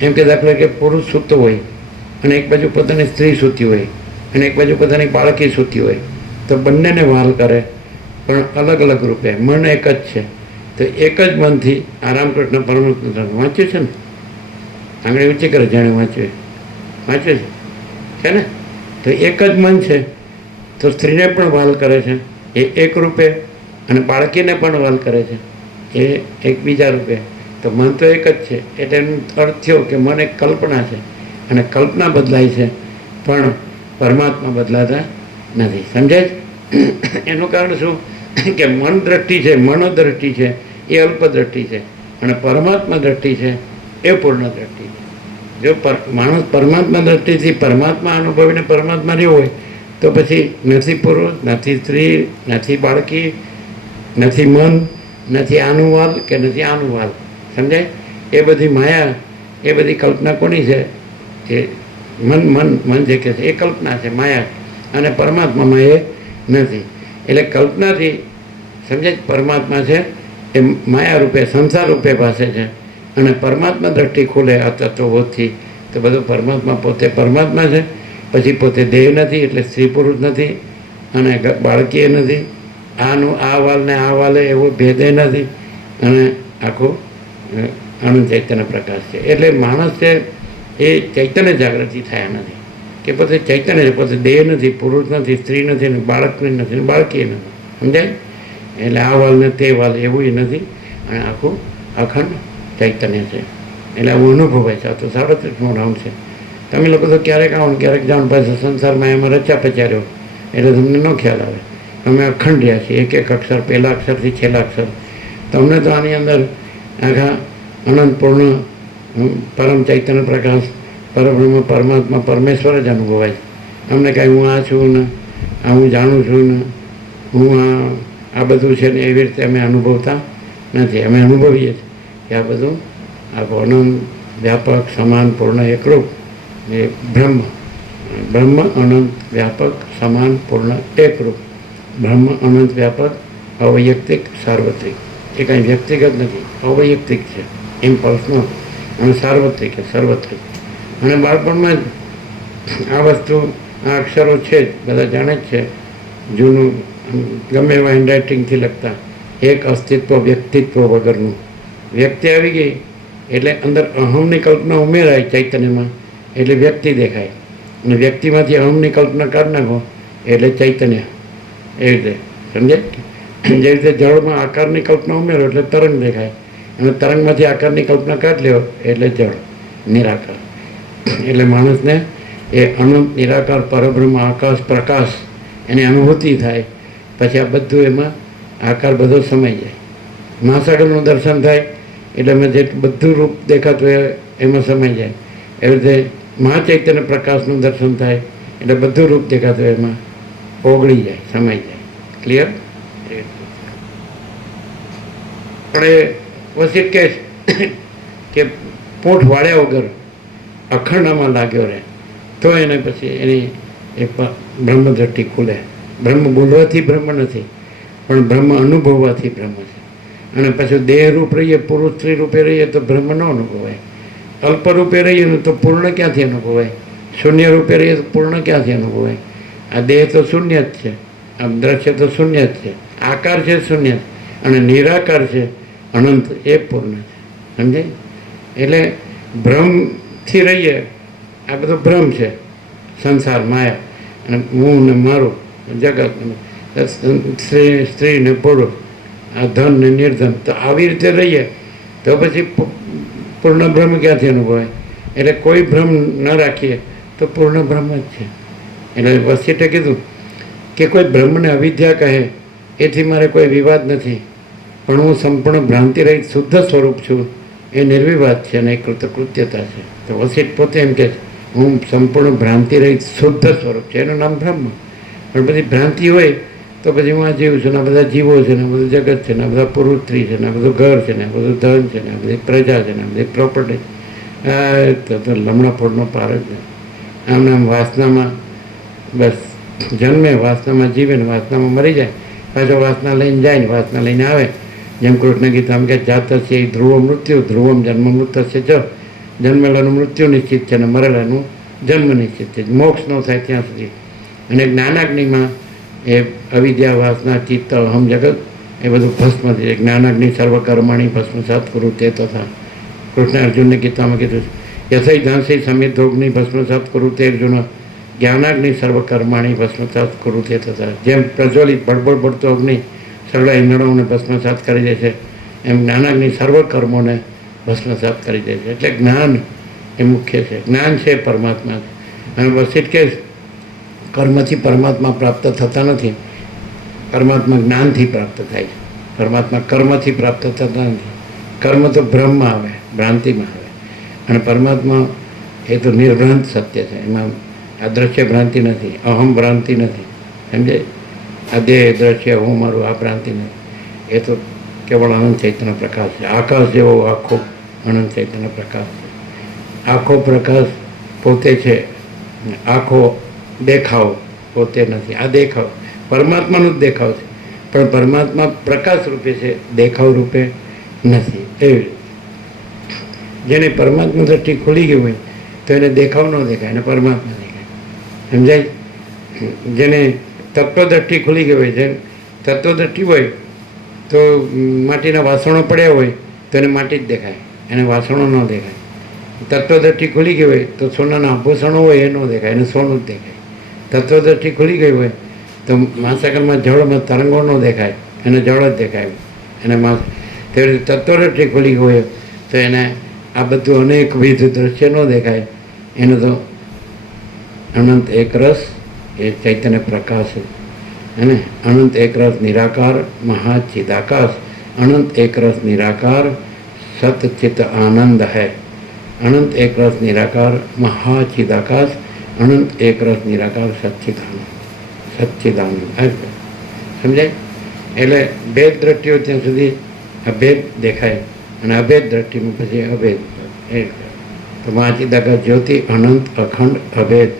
એમ કે દાખલા કે પુરુષ સૂતો હોય અને એક બાજુ પોતાની સ્ત્રી સૂતી હોય અને એક બાજુ પોતાની બાળકી સૂતી હોય તો બંનેને વહાલ કરે પણ અલગ અલગ રૂપે, મન એક જ છે. તો એક જ મનથી આ રામકૃષ્ણ પરમહંસ વાંચ્યું છે ને, આંગળી ઊંચી કરે જાણે વાંચ્યું છે ને, તો એક જ મન છે તો સ્ત્રીને પણ વહાલ કરે છે એ એક રૂપે અને બાળકીને પણ વહાલ કરે છે એ એકબીજા રૂપે. તો મન તો એક જ છે એટલે એનો અર્થ થયો કે મન એક કલ્પના છે અને કલ્પના બદલાય છે પણ પરમાત્મા બદલાતા નથી. સમજાય છે? એનું કારણ શું કે મન દ્રષ્ટિ છે, મનોદ્રષ્ટિ છે એ અલ્પ દ્રષ્ટિ છે અને પરમાત્મા દ્રષ્ટિ છે એ પૂર્ણ દ્રષ્ટિ છે. જો માણસ પરમાત્મા દ્રષ્ટિથી પરમાત્મા અનુભવીને પરમાત્મા રહ્યો હોય તો પછી નથી પુરુષ, નથી સ્ત્રી, નથી બાળકી, નથી મન, નથી આનું વાલ કે નથી આનું વાલ. સમજાય? એ બધી માયા, એ બધી કલ્પના કોની છે? એ મન જે કહે છે એ કલ્પના છે, માયા. અને પરમાત્મામાં એ નથી. એટલે કલ્પનાથી સમજાય પરમાત્મા છે એ માયા રૂપે, સંસાર રૂપે પાસે છે અને પરમાત્મા દ્રષ્ટિ ખુલે આ તત્વબોધથી તો બધું પરમાત્મા પોતે પરમાત્મા છે. પછી પોતે દેહ નથી એટલે સ્ત્રી પુરુષ નથી અને બાળકીય નથી, આનું આ વાલ ને આ વાલે એવો ભેદે નથી અને આખું અનંત ચૈતન્ય પ્રકાશ છે. એટલે માણસ છે એ ચૈતન્ય જાગૃતિ થયા નથી કે પોતે ચૈતન્ય છે, પોતે દેહ નથી, પુરુષ નથી, સ્ત્રી નથી ને બાળકની નથી ને બાળકીય નથી. સમજાય? એટલે આ વાલ ને તે વાલ એવું નથી અને આખું અખંડ ચૈતન્ય છે. એટલે આવું અનુભવાય છે. આ તો 37મો રાઉન્ડ છે. તમે લોકો તો ક્યારેક આવો ને ક્યારેક જાઓ પાછા સંસારમાં એમાં રચા પચાર્યો એટલે તમને ન ખ્યાલ આવે. અમે અખંડ રહ્યા છીએ, એક એક અક્ષર, પહેલા અક્ષરથી છેલ્લા અક્ષર. તમને તો આની અંદર આખા અનંત પૂર્ણ પરમ ચૈતન્ય પ્રકાશ, પરબ્રહ્મ, પરમાત્મા, પરમેશ્વર જ અનુભવાય. અમને કાંઈ હું આ છું ને આ હું જાણું છું ને હું આ બધું છે ને એવી રીતે અમે અનુભવતા નથી. અમે અનુભવીએ છીએ કે આ બધું આખું અનંત, વ્યાપક, સમાન, પૂર્ણ, એકરૂપ એ બ્રહ્મ. બ્રહ્મ અનંત, વ્યાપક, સમાન, પૂર્ણ, એકરૂપ. બ્રહ્મ અનંત, વ્યાપક, અવૈયક્તિક, સાર્વત્રિક. એ કાંઈ વ્યક્તિગત નથી, અવૈયક્તિક છે, ઇમ્પલ્સનો, અને સાર્વત્રિક છે, સર્વત્રિક. અને બાળપણમાં જ આ વસ્તુ, આ અક્ષરો છે જ, બધા જાણે જ છે. જૂનું ગમે એવા હેન્ડરાઇટિંગથી લખતા એક અસ્તિત્વ વ્યક્તિત્વ વગરનું. વ્યક્તિ આવી ગઈ એટલે અંદર અહમની કલ્પના ઉમેરાય ચૈતન્યમાં એટલે વ્યક્તિ દેખાય અને વ્યક્તિમાંથી અહમની કલ્પના કાઢી નાખો એટલે ચૈતન્ય. એ રીતે સમજે? જે રીતે જળમાં આકારની કલ્પના ઉમેરો એટલે તરંગ દેખાય અને તરંગમાંથી આકારની કલ્પના કાઢી લ્યો એટલે જળ, નિરાકાર. એટલે માણસને એ અનંત નિરાકાર પરબ્રહ્મ આકાશ પ્રકાશ એની અનુભૂતિ થાય. પછી આ બધું એમાં આકાર બધો સમાઈ જાય. મહાસાગરનું દર્શન થાય એટલે એમાં જે બધું રૂપ દેખાતું હોય એમાં સમાઈ જાય. એવી રીતે મહાચૈતન્ય પ્રકાશનું દર્શન થાય એટલે બધું રૂપ દેખાતું હોય એમાં ઓગળી જાય, સમાઈ જાય. ક્લિયર? આપણે વસીત કહે કે પોઠ વાળ્યા વગર અખંડમાં લાગ્યો રહે તો એને પછી એની એક બ્રહ્મ દ્રષ્ટિ ખુલે. બ્રહ્મ બોલવાથી બ્રહ્મ નથી પણ બ્રહ્મ અનુભવવાથી બ્રહ્મ છે. અને પછી દેહ રૂપ રહીએ, પુરુષ સ્ત્રી રૂપે રહીએ તો બ્રહ્મ ન અનુભવાય. અલ્પ રૂપે રહીએ ને તો પૂર્ણ ક્યાંથી અનુભવાય? શૂન્ય રૂપે રહીએ તો પૂર્ણ ક્યાંથી અનુભવાય? આ દેહ તો શૂન્ય જ છે, આ દ્રશ્ય તો શૂન્ય જ છે, આકાર છે શૂન્ય અને નિરાકાર છે અનંત, એ પૂર્ણ છે. સમજાય? એટલે ભ્રમથી રહીએ, આ બધો ભ્રમ છે, સંસાર, માયા અને હું ને મારું જગત, સ્ત્રી ને પુરુષ, આ ધન ને નિર્ધન. તો આવી રીતે રહીએ તો પછી પૂર્ણ બ્રહ્મ ક્યાંથી અનુભવાય? એટલે કોઈ ભ્રમ ન રાખીએ તો પૂર્ણ બ્રહ્મ જ છે. એટલે વસીઠે કીધું કે કોઈ બ્રહ્મને અવિદ્યા કહે એથી મારે કોઈ વિવાદ નથી, પણ હું સંપૂર્ણ ભ્રાંતિ રહિત શુદ્ધ સ્વરૂપ છું એ નિર્વિવાદ છે અને એ કૃતકૃત્યતા છે. તો વસીઠ પોતે એમ કે હું સંપૂર્ણ ભ્રાંતિ રહિત શુદ્ધ સ્વરૂપ છે, એનું નામ બ્રહ્મ. પણ બધી ભ્રાંતિ હોય તો પછી હું આ જીવ છું ને, આ બધા જીવો છે ને, આ બધું જગત છે ને, આ બધા પુરુષ સ્ત્રી છે ને, આ બધું ઘર છે ને, આ બધું ધન છે ને, આ બધી પ્રજા છે ને, આ બધી પ્રોપર્ટી. તો લમણા ફોડનો પાર જ નહીં. આમને આમ વાસનામાં બસ જન્મે, વાસનામાં જીવે ને વાસનામાં મરી જાય, પાછો વાસના લઈને જાય ને વાસના લઈને આવે. જેમ કૃષ્ણ ગીતામાં કે જાતસ્ય ધ્રુવ મૃત્યુ ધ્રુવમ જન્મ મૃતસ્ય જ. જન્મેલાનું મૃત્યુ નિશ્ચિત છે અને મરેલાનું જન્મ નિશ્ચિત છે, મોક્ષ ન થાય ત્યાં સુધી. અને જ્ઞાનાગ્નિમાં એ અવિદ્યા, વાસના, ચિત્ત, અહમ, જગત એ બધું ભસ્મ થઈ જાય. જ્ઞાનાગ્નિ સર્વકર્માણી ભસ્મસાત કરું તે તથા. કૃષ્ણ અર્જુનને ગીતામાં કીધું યથઈ ધાંસી સમિતોગ્નિ ભસ્મસાત કરું તે અર્જુન જ્ઞાનાગ્નિ સર્વકર્માણી ભસ્મસાત કરું તે તથા. જેમ પ્રજ્વલિત બળબડ પડતો અગ્નિ સગળા ઈંધણોને ભસ્મસાત કરી દે છે એમ જ્ઞાનાગ્નિ સર્વ કર્મોને ભસ્મસાત કરી દે છે. એટલે જ્ઞાન એ મુખ્ય છે. જ્ઞાન છે પરમાત્મા. અને વસીઠ કે કર્મથી પરમાત્મા પ્રાપ્ત થતા નથી. પરમાત્મા જ્ઞાનથી પ્રાપ્ત થાય છે. પરમાત્મા કર્મથી પ્રાપ્ત થતા નથી. કર્મ તો ભ્રમમાં આવે, ભ્રાંતિમાં આવે, અને પરમાત્મા એ તો નિર્ભ્રાંત સત્ય છે. એમાં આ દ્રશ્ય ભ્રાંતિ નથી, અહમ ભ્રાંતિ નથી, સમજે? આ દેહ દ્રશ્ય હું મારું આ ભ્રાંતિ નથી. એ તો કેવળ અનંત ચૈતન્ય પ્રકાશ છે. આકાશ જેવો આખો અનંત ચૈતન્ય પ્રકાશ છે. આખો પ્રકાશ પોતે છે, આખો દેખાવ પોતે નથી. આ દેખાવ પરમાત્માનું જ દેખાવ છે, પણ પરમાત્મા પ્રકાશ રૂપે છે, દેખાવ રૂપે નથી. એવી રીતે જેને પરમાત્મા દ્રષ્ટિ ખુલી ગઈ હોય તો એને દેખાવ ન દેખાય, એને પરમાત્મા દેખાય. સમજાય? જેને તત્વદ્રષ્ટિ ખુલી ગઈ હોય, જેને તત્વદ્રષ્ટિ હોય તો માટીના વાસણો પડ્યા હોય તો એને માટી જ દેખાય, એને વાસણો ન દેખાય. તત્વદ્રષ્ટિ ખુલી ગઈ હોય તો સોનાના આભૂષણો હોય એ ન દેખાય, એને સોનું જ દેખાય. તત્વદ્રષ્ટિ ખુલી ગઈ હોય તો મહાસાગરમાં જળમાં તરંગો ન દેખાય, એને જળ જ દેખાય, એને તેવી રીતે તત્વદ્રષ્ટિ ખુલી ગઈ હોય તો એને આ બધું અનેકવિધ દ્રશ્ય ન દેખાય. એનો તો અનંત એક રસ એ ચૈતન્ય પ્રકાશ છે. है अनंत एक रस निराकार महाचिदाकाश, अनंत एक रस निराकार सतचित आनंद है. अनंत एक रस निराकार महाचिदाकाश, अनंत एक रस निराकार सच्चिदानंद, सच्चिदानंद. समझाय? એટલે ભેદ દ્રષ્ટિઓ ત્યાં સુધી અભેદ દેખાય અને અભેદ દ્રષ્ટિમાં પછી અભેદ. એ તો મહાચિદાકાશ જ્યોતિ અનંત અખંડ અભેદ.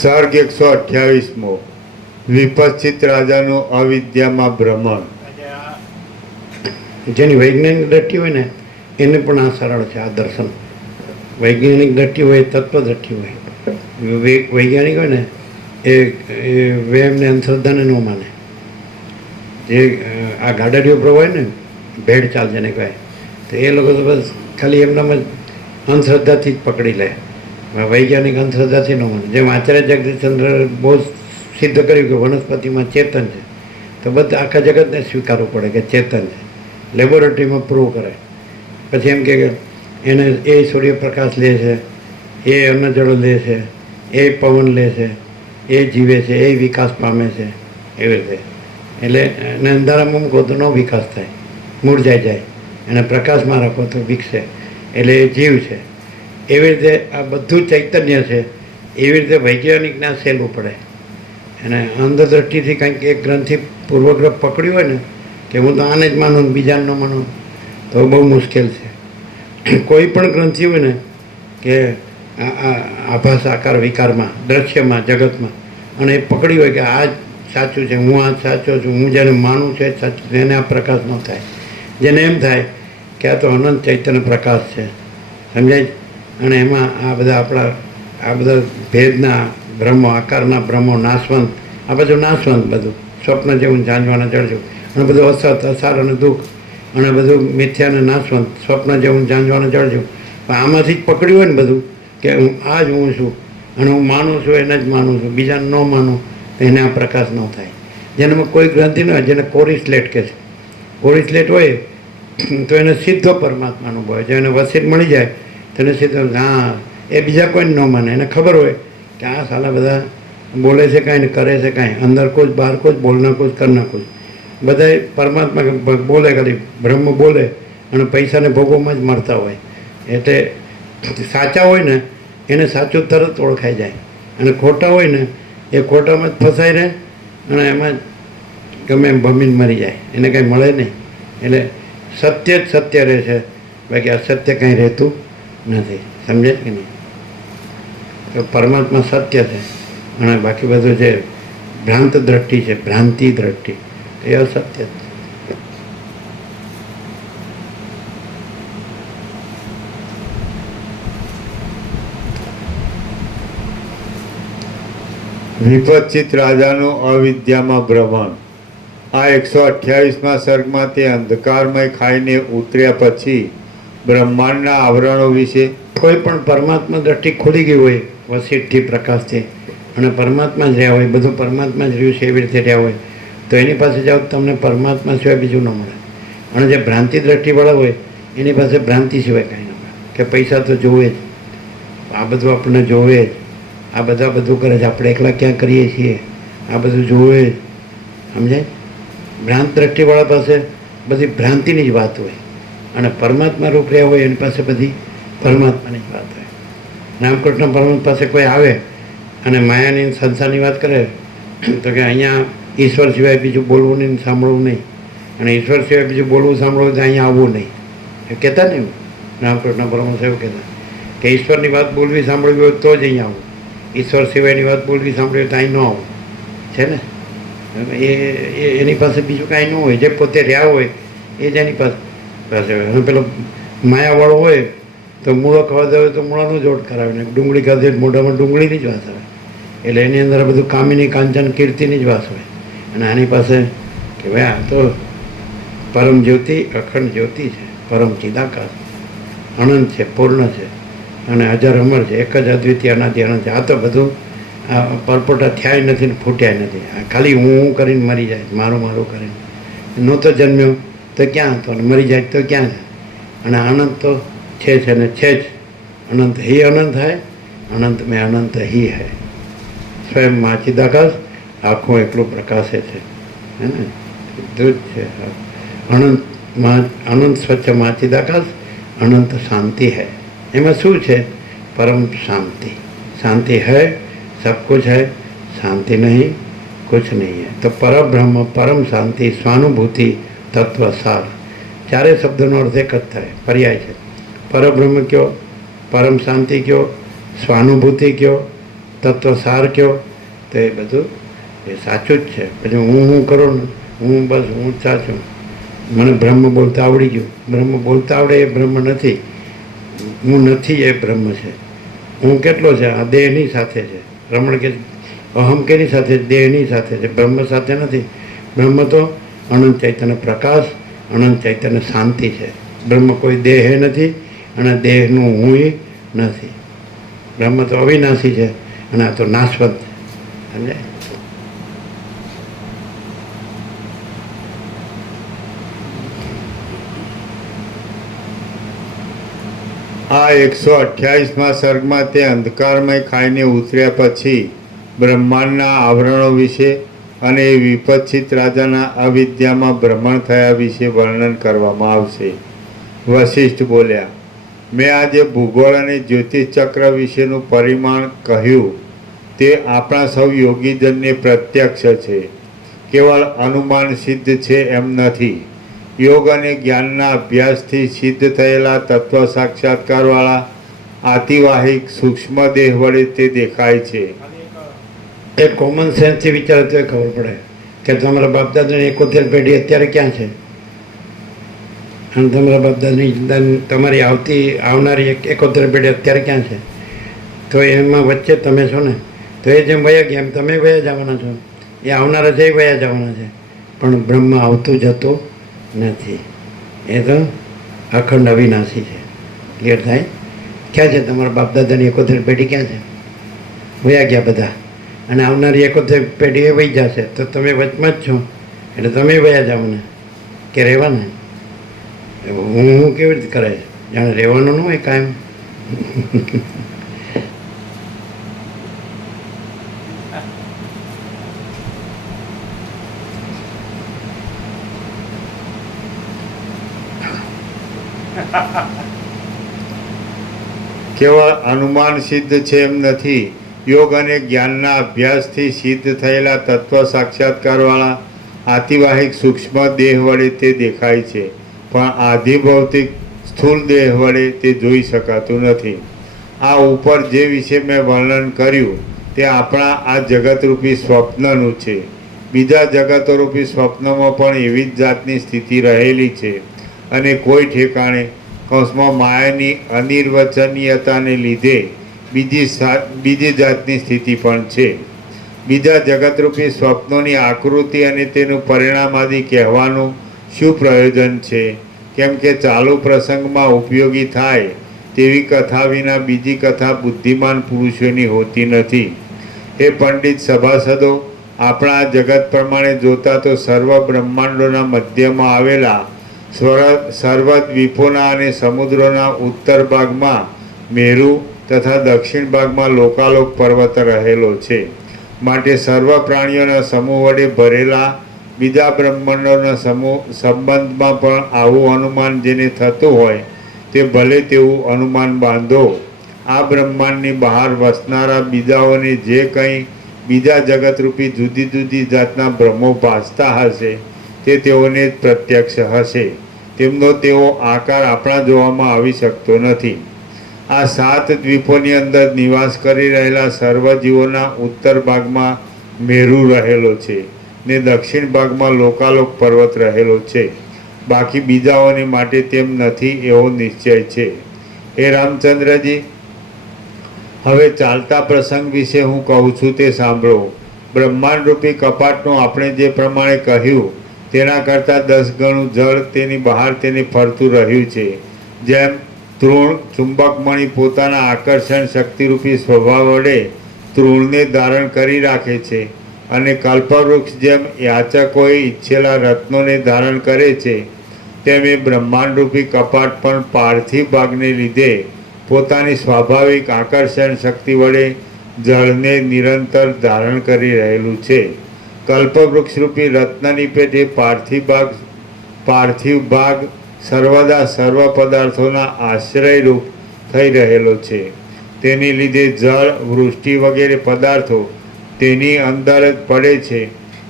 સર્ગ 128મો વિપશ્ચિત રાજાનું અવિદ્યામાં ભ્રમણ. જેની વૈજ્ઞાનિક દ્રષ્ટિ હોય ને એને પણ આ સરળ છે. આ દર્શન વૈજ્ઞાનિક દ્રષ્ટિ હોય, તત્વ દ્રષ્ટિ હોય. વૈજ્ઞાનિક હોય ને એ વહેમને અંધશ્રદ્ધાને ન માને. જે આ ગાડડીઓ પ્રવાય ને ભેડ ચાલ જેને કહેવાય, તો એ લોકો તો બસ ખાલી એમનામાં જ અંધશ્રદ્ધાથી જ પકડી લે. વૈજ્ઞાનિક અંધશ્રદ્ધાથી ન માને. જેમ આચાર્ય જગદીશચંદ્ર બહુ સિદ્ધ કર્યું કે વનસ્પતિમાં ચેતન છે, તો બધા આખા જગતને સ્વીકારવું પડે કે ચેતન છે. લેબોરેટરીમાં પ્રૂવ કરે. પછી એમ કે એને એ સૂર્યપ્રકાશ લે છે, એ અન્નજળ લે છે, એ પવન લે છે, એ જીવે છે, એ વિકાસ પામે છે, એવી રીતે. એટલે એને અંધારામાં મૂકો તો ન વિકાસ થાય, મૂળજાઈ જાય. એને પ્રકાશમાં રાખો તો વિકસે. એટલે એ જીવ છે. એવી રીતે આ બધું ચૈતન્ય છે. એવી રીતે વૈજ્ઞાનિકને આ સહેલું પડે. અને અંધદ્રષ્ટિથી કંઈક એક ગ્રંથિ પૂર્વગ્રહ પકડ્યું હોય ને કે હું તો આને જ માનું, બીજાને ન માનું, તો બહુ મુશ્કેલ છે. કોઈ પણ ગ્રંથિ હોય ને કે આભાસ આકાર વિકારમાં, દ્રશ્યમાં, જગતમાં, અને એ પકડી હોય કે આ જ સાચું છે, હું આ સાચો છું, હું જેને માનું છે સાચું છે, એને આ પ્રકાશ ન થાય. જેને એમ થાય કે આ તો અનંત ચૈતન્ય પ્રકાશ છે. સમજાય? અને એમાં આ બધા આપણા આ બધા ભેદના બ્રહ્મો, આકારના બ્રહ્મો નાશવંત, આ બધું નાશવંત, બધું સ્વપ્ન જેવું જાણવાના જળજું, અને બધું અસત, અસાર અને દુઃખ, અને બધું મિથ્યા અને નાશવંત, સ્વપ્ન જેવું જાણવાના જળજું. પણ આમાંથી જ પકડ્યું હોય ને બધું કે હું આ જ હું છું, અને હું માનું છું એને જ માનું છું, બીજાને ન માનું તો એને આ પ્રકાશ ન થાય. જેનામાં કોઈ ગ્રંથિ ન હોય, જેને કોરી સ્લેટ કહે છે. કોરી સ્લેટ હોય તો એને સીધો પરમાત્મા અનુભવ હોય. જો એને વસીત મળી જાય તો એને સીધો, હા, એ બીજા કોઈને ન માને. એને ખબર હોય કે આ સાલા બધા બોલે છે કાંઈ ને કરે છે કાંઈ, અંદર કોઈ બહાર કોઈ, બોલના કોઈ, કરના કોઈ, બધા પરમાત્મા બોલે, ખાલી બ્રહ્મ બોલે, અને પૈસાને ભોગવમાં જ મળતા હોય. એટલે સાચા હોય ને એને સાચું તરત ઓળખાઈ જાય, અને ખોટા હોય ને એ ખોટામાં જ ફસાઈ રહે, અને એમાં જ ગમે એમ ભમીને મરી જાય, એને કાંઈ મળે નહીં. એટલે સત્ય જ સત્ય રહે છે, બાકી અસત્ય કંઈ રહેતું નથી. સમજે કે નહીં? તો પરમાત્મા સત્ય છે, અને બાકી બધું જે ભ્રાંત દ્રષ્ટિ છે, ભ્રાંતિ દ્રષ્ટિ, એ અસત્ય છે. વિપશ્ચિત રાજાનું અવિદ્યામાં ભ્રમણ. આ 128મા સર્ગમાં તે અંધકારમય ખાઈને ઉતર્યા પછી બ્રહ્માંડના આવરણો વિશે. કોઈ પણ પરમાત્મા દ્રષ્ટિ ખુલી ગઈ હોય વસીઠથી, પ્રકાશથી, અને પરમાત્મા જ રહ્યા હોય, બધું પરમાત્મા જ રહ્યું છે એવી રીતે રહ્યા હોય, તો એની પાસે જાઓ તમને પરમાત્મા સિવાય બીજું ન મળે. અને જે ભ્રાંતિ દ્રષ્ટિવાળા હોય એની પાસે ભ્રાંતિ સિવાય કાંઈ ન હોય કે પૈસા તો જોવે જ, આ બધું આપણને જોવે જ, આ બધા બધું કરે છે, આપણે એકલા ક્યાં કરીએ છીએ, આ બધું જોવે જ, સમજાય? ભ્રાંત દ્રષ્ટિવાળા પાસે બધી ભ્રાંતિની જ વાત હોય અને પરમાત્મા રૂપ રહ્યા હોય એની પાસે બધી પરમાત્માની જ વાત હોય. રામકૃષ્ણ પરમાત્મા પાસે કોઈ આવે અને માયાની સંસારની વાત કરે તો કે અહીંયા ઈશ્વર સિવાય બીજું બોલવું નહીં, સાંભળવું નહીં, અને ઈશ્વર સિવાય બીજું બોલવું સાંભળવું તો અહીંયા આવવું નહીં. એ કહેતા ને રામકૃષ્ણ પરમહંસ એવું કહેતા કે ઈશ્વરની વાત બોલવી સાંભળવી હોય તો જ અહીંયા આવું, ઈશ્વર સિવાયની વાત બોલવી સાંભળવી હોય તો અહીં ન આવું. છે ને એની પાસે બીજું કાંઈ ન હોય, જે પોતે રહ્યા હોય એ જ એની પાસે હોય. અને પેલો માયાવાળો હોય તો મૂળો ખાવા હોય તો મૂળાનો જોડ કરાવે ને, ડુંગળી ખાધી મોઢામાં ડુંગળીની જ વાસ આવે. એટલે એની અંદર બધું કામિની કાંચન કીર્તિની જ વાસ હોય. અને આની પાસે કે ભાઈ આ તો પરમ જ્યોતિ, અખંડ જ્યોતિ છે, પરમ ચિદાકાશ, અનંત છે, પૂર્ણ છે અને અજર અમર છે, એક જ અદ્વિતીય અનાદિ અનંત છે. આ તો બધું પરપોટા થયા નથી ને ફૂટ્યા નથી, આ ખાલી હું કરીને મરી જાય, મારું મારું કરીને. નહોતો જન્મ્યો તો ક્યાં હતો, અને મરી જાય તો ક્યાં છે? અને અનંત તો છે ને છે જ. અનંત હી અનંત હૈ, અનંત મેં અનંત હી હૈ. સ્વયં માં ચિદાકાશ આખું એકલું પ્રકાશે છે, હે ને? બધું જ છે. અનંત સ્વચ્છ માં ચિદાકાશ, અનંત શાંતિ है. એમાં શું છે? परम शांति. शांति है, सब कुछ है, शांति नहीं कुछ नहीं है. तो पर ब्रह्म, परम शांति, स्वानुभूति, तत्व सार, ચારે શબ્દનો અર્થ એક જ થાય, પર્યાય છે. પરબ્રહ્મ કયો, પરમ શાંતિ કયો, સ્વાનુભૂતિ કયો, તત્વ સાર કયો, તો એ બધું એ સાચું જ છે. પછી હું કરું ને, હું બસ હું જ સાચું, મને બ્રહ્મ બોલતા આવડી ગયું. બ્રહ્મ બોલતા આવડે એ બ્રહ્મ નથી, હું નથી એ બ્રહ્મ છે. હું કેટલો છે? આ દેહની સાથે છે. રમણ કે અહમ કેની સાથે? દેહની સાથે છે, બ્રહ્મ સાથે નથી. બ્રહ્મ તો અનંત ચૈતન્ય પ્રકાશ, અનંત ચૈતન્ય શાંતિ છે. બ્રહ્મ કોઈ દેહ નથી અને દેહનું હું નથી. બ્રહ્મ તો અવિનાશી છે અને આ તો નાશવંત છે. સમજાય? આ 128મા સર્ગમાં તે અંધકારમય ખાઈને ઉતર્યા પછી બ્રહ્માંડના આવરણો વિશે અને એ વિપચ્છિત રાજાના અવિદ્યામાં ભ્રમણ થયા વિશે વર્ણન કરવામાં આવશે. વશિષ્ઠ બોલ્યા, મેં આજે ભૂગોળ અને જ્યોતિષ ચક્ર વિશેનું પરિમાણ કહ્યું તે આપણા સૌ યોગીજનને પ્રત્યક્ષ છે, કેવળ અનુમાન સિદ્ધ છે એમ નથી. યોગ અને જ્ઞાનના અભ્યાસથી સિદ્ધ થયેલા તત્વ સાક્ષાત્કારવાળા આતિવાહિક સૂક્ષ્મ દેહ વડે તે દેખાય છે. એ કોમન સેન્સથી વિચારે તો ખબર પડે કે તમારા બાપદાદાની 71 પેઢી અત્યારે ક્યાં છે અને તમારા બાપદાદાની તમારી આવનારી 71 પેઢી અત્યારે ક્યાં છે. તો એમાં વચ્ચે તમે છો ને, તો એ જેમ વયા ગયા એમ તમે વયા જવાના છો. એ આવનારા છે એ વયા જવાના છે, પણ બ્રહ્મ આવતું જતું નથી. એ તો અખંડ અવિનાશી છે. ક્લિયર થાય? ક્યાં છે તમારા બાપદાદાની 71 પેઢી? ક્યાં છે? વયા ગયા બધા. અને આવનારી 71 પેઢી એ વહી જશે તો તમે વચમાં જ છો, એટલે તમે વયા જવાના કે રહેવાના? હું કેવી રીતે કરે? જાણે રહેવાનું ન હોય કાયમ. કેવળ અનુમાન સિદ્ધ છે એમ નથી. યોગ અને જ્ઞાનના અભ્યાસથી સિદ્ધ થયેલા તત્વ સાક્ષાત્કારવાળા આતિવાહિક સૂક્ષ્મ દેહ વડે તે દેખાય છે, પણ આધિભૌતિક સ્થૂળ દેહ વડે તે જોઈ શકાતું નથી. આ ઉપર જે વિશે મેં વર્ણન કર્યું તે આપણા આ જગતરૂપી સ્વપ્નનું છે. બીજા જગતોરૂપી સ્વપ્નમાં પણ એવી જ જાતની સ્થિતિ રહેલી છે અને કોઈ ઠેકાણે કૌંસમાં માયાની અનિર્વચનીયતાને લીધે બીજી જાતની સ્થિતિ પણ છે. બીજા જગતરૂપી સ્વપ્નોની આકૃતિ અને તેનું પરિણામ આદિ કહેવાનું શું પ્રયોજન છે? કેમ કે ચાલુ પ્રસંગમાં ઉપયોગી થાય તેવી કથા વિના બીજી કથા બુદ્ધિમાન પુરુષોની હોતી નથી. એ પંડિત સભાસદો, આપણા જગત પ્રમાણે જોતા તો સર્વ બ્રહ્માંડોના મધ્યમાં આવેલા સર્વદ્વીપોના અને સમુદ્રોના ઉત્તર ભાગમાં મેરુ તથા દક્ષિણ ભાગમાં લોકાલોક પર્વત રહેલો છે. માટે સર્વ પ્રાણીઓના સમૂહ વડે ભરેલા બીજા બ્રહ્માંડોના સંબંધમાં પણ આવું અનુમાન જેને થતું હોય તે ભલે તેવું અનુમાન બાંધો. આ બ્રહ્માંડની બહાર વસનારા બીજાઓને જે કંઈ બીજા જગતરૂપી જુદી જુદી જાતના બ્રહ્મો ભાસતા હશે તે તેઓને જ પ્રત્યક્ષ હશે. તેમનો તેવો આકાર આપણા જોવામાં આવી શકતો નથી. આ 7 દ્વીપોની અંદર નિવાસ કરી રહેલા સર્વ જીવોના ઉત્તર ભાગમાં મેરુ રહેલો છે ને દક્ષિણ ભાગમાં લોકાલોક પર્વત રહેલો છે. બાકી બીજાઓને માટે તેમ નથી એવો નિશ્ચય છે. હે રામચંદ્રજી, હવે ચાલતા પ્રસંગ વિશે હું કહું છું તે સાંભળો. બ્રહ્માંડરૂપી કપાટનું આપણે જે પ્રમાણે કહ્યું તેના કરતાં 10 ગણું જળ તેની બહાર તેને ફરતું રહ્યું છે. જેમ તૃણ ચુંબકમણી પોતાના આકર્ષણ શક્તિરૂપી સ્વભાવ વડે તૃણને ધારણ કરી રાખે છે અને કલ્પવૃક્ષ જેમ યાચકોએ ઈચ્છેલા રત્નોને ધારણ કરે છે, તેમ એ બ્રહ્માંડરૂપી કપાટ પણ પાર્થિવ ભાગને લીધે પોતાની સ્વાભાવિક આકર્ષણ શક્તિ વડે જળને નિરંતર ધારણ કરી રહેલું છે. કલ્પવૃક્ષરૂપી રત્નની પેટે પાર્થિવ ભાગ સર્વદા સર્વ પદાર્થોના આશ્રયરૂપ થઈ રહેલો છે. તેની લીધે જળ, વૃષ્ટિ વગેરે પદાર્થો તેની અંદર જ પડે છે.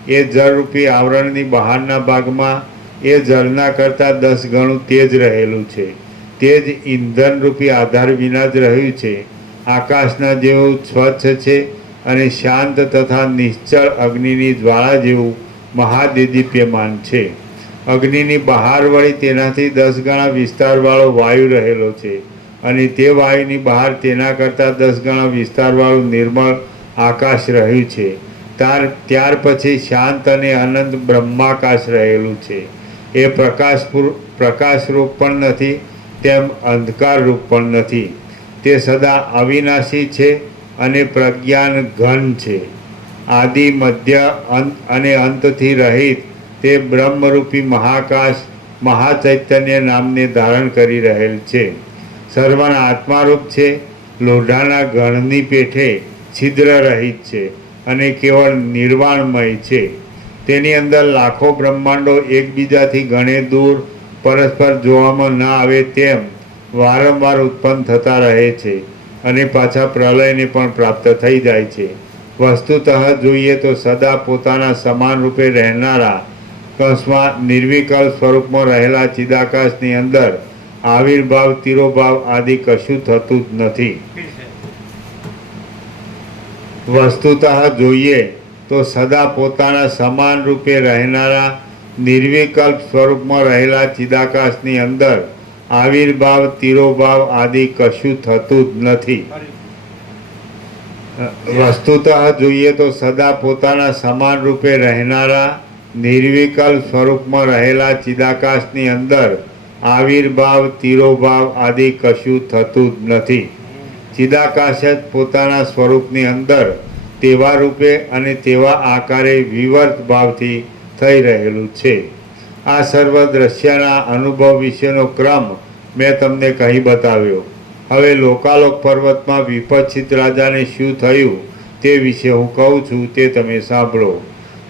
એ જળરૂપી આવરણની બહારના ભાગમાં એ જળના કરતાં 10 ગણું તેજ રહેલું છે. તે જ ઇંધનરૂપી આધાર વિના જ રહ્યું છે. આકાશના જેવું સ્વચ્છ છે અને શાંત તથા નિશ્ચળ અગ્નિની જ્વાળા જેવું મહાદેદીપ્યમાન છે. અગ્નિની બહાર વળી તેનાથી 10 ગણા વિસ્તારવાળો વાયુ રહેલો છે અને તે વાયુની બહાર તેના કરતાં 10 ગણા વિસ્તારવાળું નિર્મળ આકાશ રહ્યું છે. ત્યાર પછી શાંત અને અનંત બ્રહ્માકાશ રહેલું છે. એ પ્રકાશરૂપ પણ નથી, તેમ અંધકારરૂપ પણ નથી. તે સદા અવિનાશી છે અને પ્રજ્ઞાન ઘન છે. આદિ, મધ્ય, અંત અને અંતથી રહિત તે બ્રહ્મરૂપી મહાકાશ મહાચૈતન્ય નામને ધારણ કરી રહેલ છે. સર્વના આત્મારૂપ છે. લોઢાના ગણની પેઠે છિદ્ર રહિત છે અને કેવળ નિર્વાણમય છે. તેની અંદર લાખો બ્રહ્માંડો એકબીજાથી ઘણે દૂર પરસ્પર જોવામાં ન આવે તેમ વારંવાર ઉત્પન્ન થતા રહે છે અને પાછા પ્રલયને પણ પ્રાપ્ત થઈ જાય છે. વસ્તુતઃ જોઈએ તો સદા પોતાના સમાન રૂપે રહેનારા કૌંસમાં નિર્વિકલ્પ સ્વરૂપમાં રહેલા ચિદાકાશની અંદર આવિર્ભાવ, તિરોભાવ આદિ કશું થતું જ નથી. વસ્તુતઃ જોઈએ તો સદા પોતાના સમાન રૂપે રહેનારા નિર્વિકલ્પ સ્વરૂપમાં રહેલા ચિદાકાશની અંદર આવિર્ભાવ, તિરોભાવ આદિ કશું થતું જ નથી. વસ્તુતઃ જોઈએ તો સદા પોતાના સમાન રૂપે રહેનારા નિર્વિકલ્પ સ્વરૂપમાં રહેલા ચિદાકાશની અંદર આવિર્ભાવ, તિરોભાવ આદિ કશું થતું જ નથી. ચિદાકાશ જ પોતાના સ્વરૂપની અંદર તેવા રૂપે અને તેવા આકારે વિવર્ત ભાવથી થઈ રહેલું છે. આ સર્વ દ્રશ્યના અનુભવ વિશેનો ક્રમ મેં તમને કહી બતાવ્યો. હવે લોકાલોક પર્વતમાં વિપચ્છિત રાજાને શું થયું તે વિશે હું કહું છું તે તમે સાંભળો.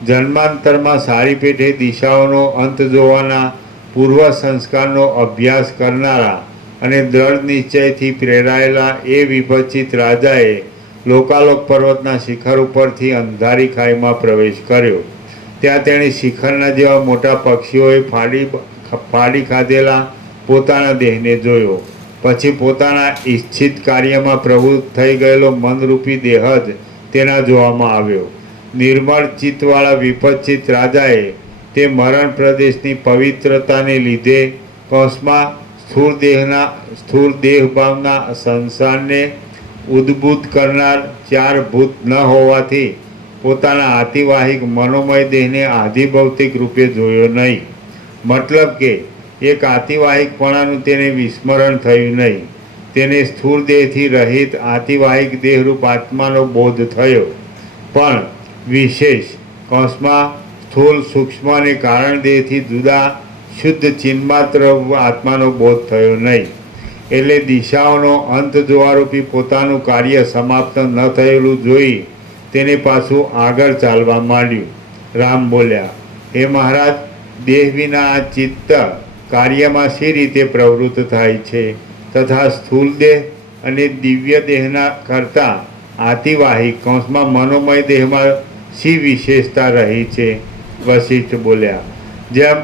જન્માંતરમાં સારી પેઠે દિશાઓનો અંત જોવાના પૂર્વ સંસ્કારનો અભ્યાસ કરનારા અને દ્રઢ નિશ્ચયથી પ્રેરાયેલા એ વિપચ્છિત રાજાએ લોકાલોક પર્વતના શિખર ઉપરથી અંધારી ખાઈમાં પ્રવેશ કર્યો. ત્યાં તેણે શિખરના જેવા મોટા પક્ષીઓએ ફાડી ખાધેલા પોતાના દેહને જોયો. પછી પોતાના ઈચ્છિત કાર્યમાં પ્રવૃત્ત થઈ ગયેલો મનરૂપી દેહ જ તેના જોવામાં આવ્યો. નિર્મળ ચિત્તવાળા વિપચ્છિત રાજાએ તે મરણ પ્રદેશની પવિત્રતાને લીધે કૌંસમાં સ્થૂળ દેહભાવના સંસારને ઉદ્ભૂત કરનાર 4 ભૂત ન હોવાથી પોતાના આતિવાહિક મનોમય દેહને આધિભૌતિક રૂપે જોયો નહીં. મતલબ કે એક આતિવાહિકપણાનું તેને વિસ્મરણ થયું નહીં. તેને સ્થૂળ દેહથી રહિત આતિવાહિક દેહરૂપ આત્માનો બોધ થયો. પણ વિશેષ કૌંસમાં સ્થૂળ, સૂક્ષ્મ અને કારણ દેહથી જુદા શુદ્ધ ચિન્માત્ર આત્માનો બોધ થયો નહીં. એટલે દિશાઓનો અંત જોવારૂપી પોતાનું કાર્ય સમાપ્ત ન થયેલું જોઈ તેને પાછું આગળ ચાલવા માંડ્યું. રામ બોલ્યા, હે મહારાજ, દેહ વિના આ ચિત્ત કાર્યમાં શી રીતે પ્રવૃત્ત થાય છે તથા સ્થૂલ દેહ અને દિવ્ય દેહના કરતાં આતિવાહિક કૌંસમાં મનોમય દેહમાં શી વિશેષતા રહી છે? વશિષ્ઠ બોલ્યા, જેમ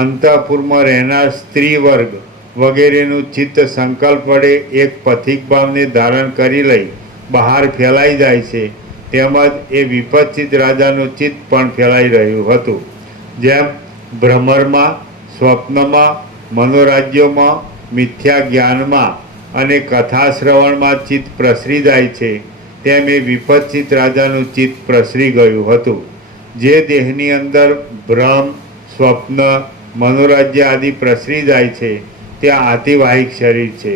અંતઃપુરમાં રહેનાર સ્ત્રી વર્ગ વગેરેનું ચિત્ત સંકલ્પ વડે એક પથિક ભાવને ધારણ કરી લઈ બહાર ફેલાઈ જાય છે, તેમજ એ વિપચ્છિત રાજાનું ચિત્ત પણ ફેલાઈ રહ્યું હતું. જેમ ભ્રમરમાં, સ્વપ્નમાં, મનોરાજ્યોમાં, મિથ્યા જ્ઞાનમાં અને કથા શ્રવણમાં ચિત્ત પ્રસરી જાય છે, તેમ એ વિપચ્છિત રાજાનું ચિત્ત પ્રસરી ગયું હતું. જે દેહની અંદર ભ્રમ, સ્વપ્ન, મનોરાજ્ય આદિ પ્રસરી જાય છે ત્યાં આતિવાહિક શરીર છે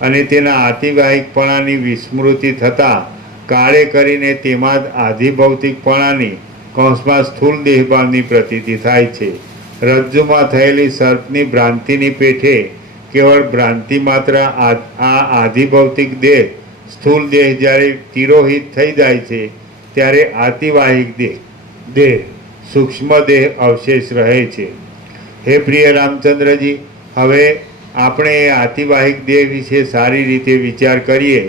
અને તેના આતિવાહિકપણાની વિસ્મૃતિ થતાં કાળે કરીને તેમાં જ આધિભૌતિકપણાની કૌંસમાં સ્થૂળ દેહભાવની પ્રતીતિ થાય છે. રજ્જુમાં થયેલી સર્પની ભ્રાંતિની પેઠે કેવળ ભ્રાંતિ માત્ર આ આધિભૌતિક દેહ સ્થૂળ દેહ જ્યારે તિરોહિત થઈ જાય છે ત્યારે આતિવાહિક દેહ સૂક્ષ્મ દેહ અવશેષ રહે છે. હે પ્રિય રામચંદ્રજી, હવે આપણે એ આતિવાહિક દેહ વિશે સારી રીતે વિચાર કરીએ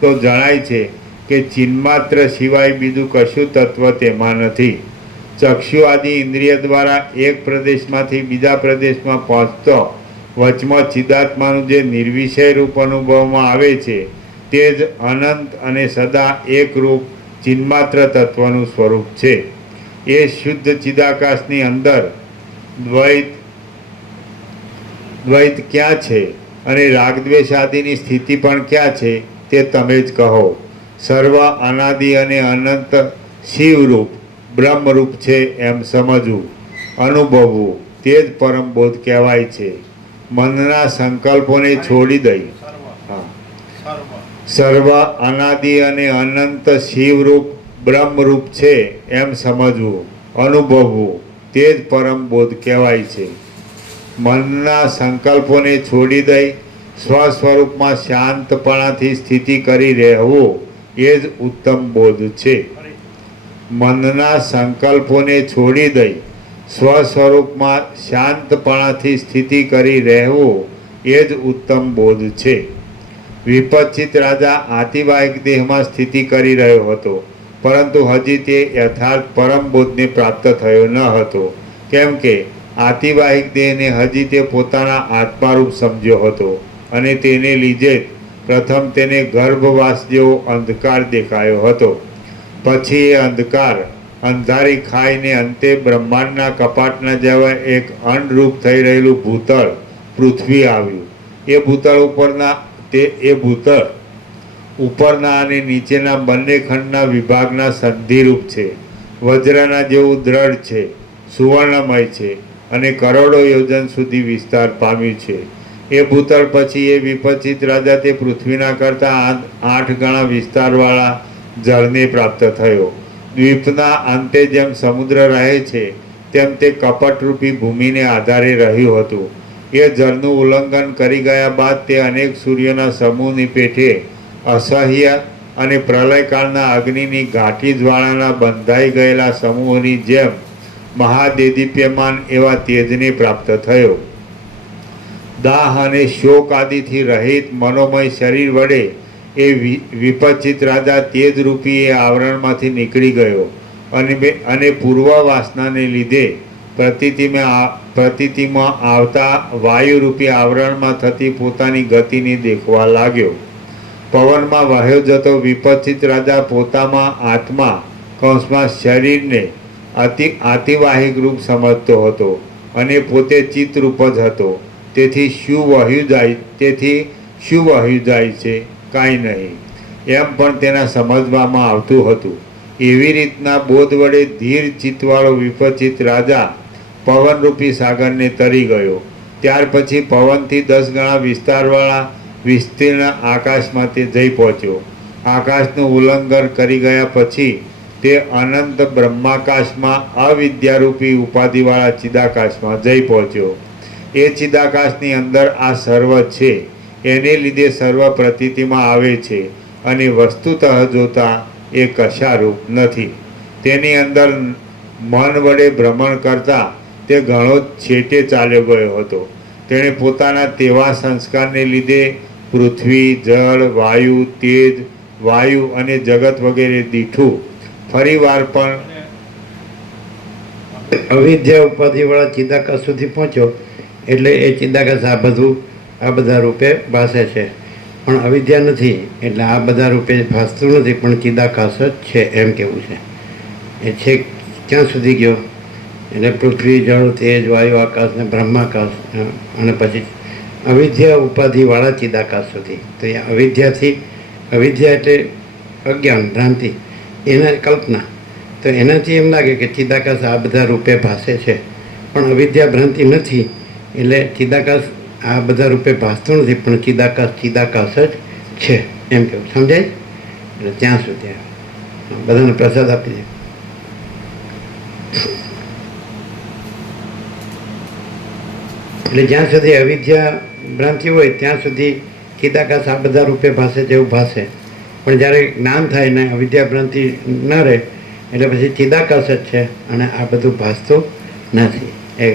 તો જણાય છે કે ચિન્માત્ર સિવાય બીજું કશું તત્વ તેમાં નથી. ચક્ષુ આદિ ઇન્દ્રિય દ્વારા એક પ્રદેશમાંથી બીજા પ્રદેશમાં પહોંચતો વચમાં ચિદાત્માનું જે નિર્વિષય રૂપ અનુભવમાં આવે છે તે જ અનંત અને સદા એકરૂપ ચિન્માત્ર તત્વનું સ્વરૂપ છે. એ શુદ્ધ ચિદાકાશની અંદર દ્વૈત ક્યાં છે અને રાગદ્વેષ આદિની સ્થિતિ પણ ક્યાં છે તે તમે જ કહો. સર્વ અનાદિ અને અનંત શિવરૂપ બ્રહ્મરૂપ છે એમ સમજવું, અનુભવવું, તે જ પરમ બોધ કહેવાય છે. મનના સંકલ્પોને છોડી દઈ સર્વ અનાદિ અને અનંત શિવરૂપ બ્રહ્મરૂપ છે એમ સમજવું, અનુભવવું, તે જ પરમ બોધ કહેવાય છે. મનના સંકલ્પોને છોડી દઈ સ્વસ્વરૂપમાં શાંતપણાથી સ્થિતિ કરી રહેવું એ જ ઉત્તમ બોધ છે. મનના સંકલ્પોને છોડી દઈ સ્વસ્વરૂપમાં શાંતપણાથી સ્થિતિ કરી રહેવું એ જ ઉત્તમ બોધ છે. વિપચ્છિત રાજા આતિવાહિક દેહમાં સ્થિતિ કરી રહ્યો હતો, પરંતુ હજી તે યથાર્થ પરમ બોધને પ્રાપ્ત થયો ન હતો, કેમ કે આતિવાહિક દેહને હજી તે પોતાના આત્મારૂપ સમજ્યો હતો અને તેને લીધે જ પ્રથમ તેને ગર્ભવાસ જેવો અંધકાર દેખાયો હતો. પછી એ અંધકાર અંધારી ખાઈને અંતે બ્રહ્માંડના કપાટના જેવા એક અંડરૂપ થઈ રહેલું ભૂતળ પૃથ્વી આવ્યું. એ ભૂતળ ઉપરના અને નીચેના બંને ખંડના વિભાગના સંધિરૂપ છે. વજ્રના જેવું દ્રઢ છે, સુવર્ણમય છે અને કરોડો યોજન સુધી વિસ્તાર પામ્યું છે. એ ભૂતળ પછી એ વિપચ્છિત રાજા તે પૃથ્વીના કરતાં 8 ગણા વિસ્તારવાળા જળને પ્રાપ્ત થયો. દ્વીપના અંતે જેમ સમુદ્ર રહે છે તેમ તે કપટરૂપી ભૂમિને આધારે રહ્યું હતું. એ જળનું ઉલ્લંઘન કરી ગયા બાદ તે અનેક સૂર્યોના સમૂહની પેઠે અસહ્ય અને પ્રલયકાળના અગ્નિની ઘાટી જ્વાળાના બંધાઈ ગયેલા સમૂહોની જેમ મહાદેદીપ્યમાન એવા તેજને પ્રાપ્ત થયો. દાહ અને શોક આદિથી રહિત મનોમય શરીર વડે એ વિપચ્છિત રાજા તેજરૂપી એ આવરણમાંથી નીકળી ગયો અને પૂર્વ વાસનાને લીધે પ્રતીતિમાં આવતા વાયુરૂપી આવરણમાં થતી પોતાની ગતિને દેખવા લાગ્યો. પવનમાં વહ્યો જતો વિપચ્છિત રાજા પોતામાં આત્મા કૌંસમાં શરીરને આતિવાહિક રૂપ સમજતો હતો અને પોતે ચિત્તરૂપ જ હતો. તેથી શું વહ્યું જાય છે? કાંઈ નહીં, એમ પણ તેના સમજવામાં આવતું હતું. એવી રીતના બોધ વડે ધીર ચિત્તવાળો વિપચ્છિત રાજા પવનરૂપી સાગરને તરી ગયો. ત્યાર પછી પવનથી 10 ગણા વિસ્તારવાળા વિસ્તીર્ણ આકાશમાં તે જઈ પહોંચ્યો. આકાશનું ઉલ્લંઘન કરી ગયા પછી તે અનંત બ્રહ્માકાશમાં અવિદ્યારૂપી ઉપાધિવાળા ચિદાકાશમાં જઈ પહોંચ્યો. એ ચિદાકાશની અંદર આ સર્વ છે, એને લીધે સર્વ પ્રતીતિમાં આવે છે અને વસ્તુતઃ જોતા એ કશારૂપ નથી. તેની અંદર મન વડે ભ્રમણ કરતા તે ઘણો છેટે ચાલ્યો ગયો હતો. તેણે પોતાના તેવા સંસ્કારને લીધે પૃથ્વી, જળ, વાયુ, તેજ, વાયુ અને જગત વગેરે દીઠું ફરીવાર પણ અવિદ્યા ઉપાધિવાળા ચિદાકાશ સુધી પહોંચ્યો એટલે એ ચિદાકાશ આ બધા રૂપે ભાસે છે, પણ અવિદ્યા નથી એટલે આ બધા રૂપે ભાસતું નથી, પણ ચિદાકાશ જ છે એમ કેવું છે. એ છેક ક્યાં સુધી ગયો? એટલે પૃથ્વી, જળ, તેજ, વાયુ, આકાશ ને બ્રહ્માકાશ અને પછી અવિદ્યા ઉપાધિવાળા ચિદાકાશ સુધી. તો એ અવિદ્યા એટલે અજ્ઞાન, ભ્રાંતિ, એના કલ્પના. તો એનાથી એમ લાગે કે ચિદાકાશ આ બધા રૂપે ભાસે છે, પણ અવિદ્યા ભ્રાંતિ નથી એટલે ચિદાકાશ આ બધા રૂપે ભાસતું નથી, પણ ચિદાકાશ જ છે એમ કેવું સમજાય? એટલે ત્યાં સુધી બધાને પ્રસાદ આપી દે. એટલે જ્યાં સુધી અવિદ્યા ભ્રાંતિ હોય ત્યાં સુધી ચિદાકાશ આ બધા રૂપે ભાસે જેવું ભાસે, પણ જ્યારે જ્ઞાન થાય ને અવિદ્યા ભ્રાંતિ ન રહે એટલે પછી ચિદાકાશ જ છે અને આ બધું ભાસતું નથી. એ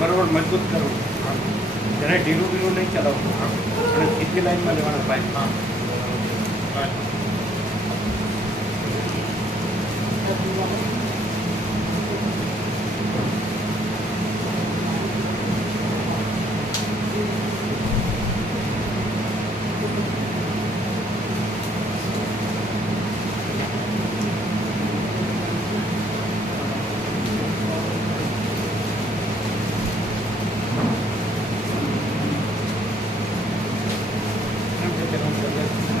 બરોબર મજબૂત કરવું, તેને ઢીલું ઢીલું નહીં ચલાવવું અને સીધી લાઈનમાં લેવાના પાઇપ.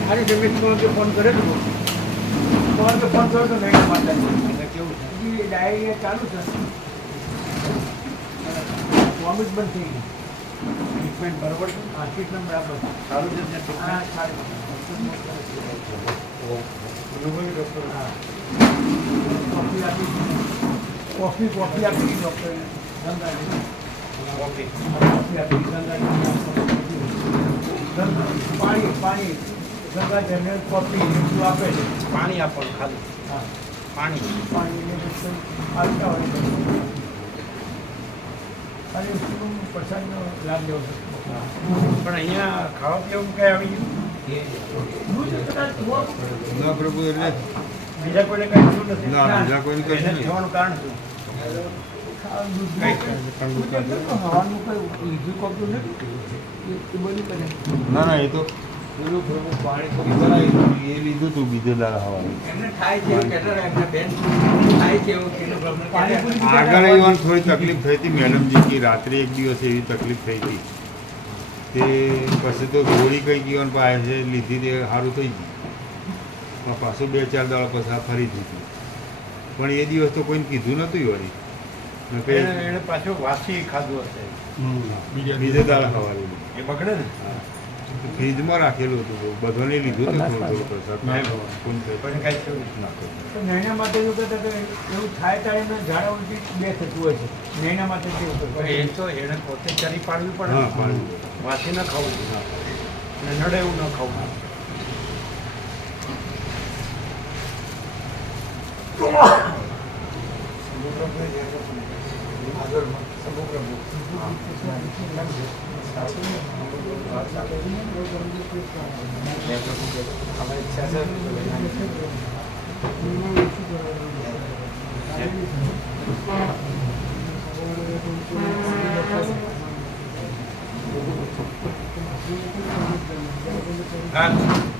મારી જમીનમાં ફોન કરે તો ફોન કર્યો તો નહીં માતા કેવું છે ડાયરી ચાલુ છે, વોમિટ બંધ થઈ ગઈ, ટ્રીટમેન્ટ બરાબર છે, હા ટ્રીટમેન્ટ બરાબર ચાલુ છે, હા ડૉક્ટર હા કોફી આપી ડૉક્ટરે કોફી આપી પાણી ગંગા જનરલ કોફી એટલું આપે છે, પાણી આપવાનું ખાલી, હા પાણી આપતા હોય અને પ્રસાદનો લાભ લેવો છે. પણ અહીંયા ખાવા પીવાનું કઈ આવી ગયું ના પ્રભુ, એટલે બીજા કોઈને કઈ થયું નથી? ના, બીજા કોઈને કઈ એને નહીં. થવાનું કારણ શું? હવાનું કઈ લીધું કોપતું નથી એ બધું કરે. ના એ તો પેલું પ્રભુ પાણી એ લીધું હતું બીજે દાડા હવાનું. એમને થાય છે એવું કહેતા હતા, એમના બેન થાય છે એવું કીધું પ્રભુને પાણીપુરી આગળ એવાની થોડી તકલીફ થઈ હતી મેડમજી કે રાત્રે એક દિવસ એવી તકલીફ થઈ હતી, તે પછી તો ગોળી કઈ ગઈ પાસે છે લીધી તે સારું થઈ ગયું, પણ પાછું 2-4 દાડા પછી ફરી દીધું, પણ એ દિવસ તો કોઈને કીધું નહોતું વળી. એને પાછું વાસી ખાધું હશે, બીજે દાડા ખવાયું એ બગડે ને. ફ્રીજમાં રાખેલું હતું, બધાને લીધું હતું થોડું થોડું પ્રસાદ. પણ કાંઈ થયું નહીં. નૈના માટે એવું કહેતા કે એવું થાય ત્યારે એમને ઝાડા ઉલટી બે થતું હોય છે, નૈના માટે કેવું કરવું? એ તો એને પોતે ચરી પાડવી પડે, હા પાડવું. વાસી ન ખાવું અને નડે એવું ન ખાવું.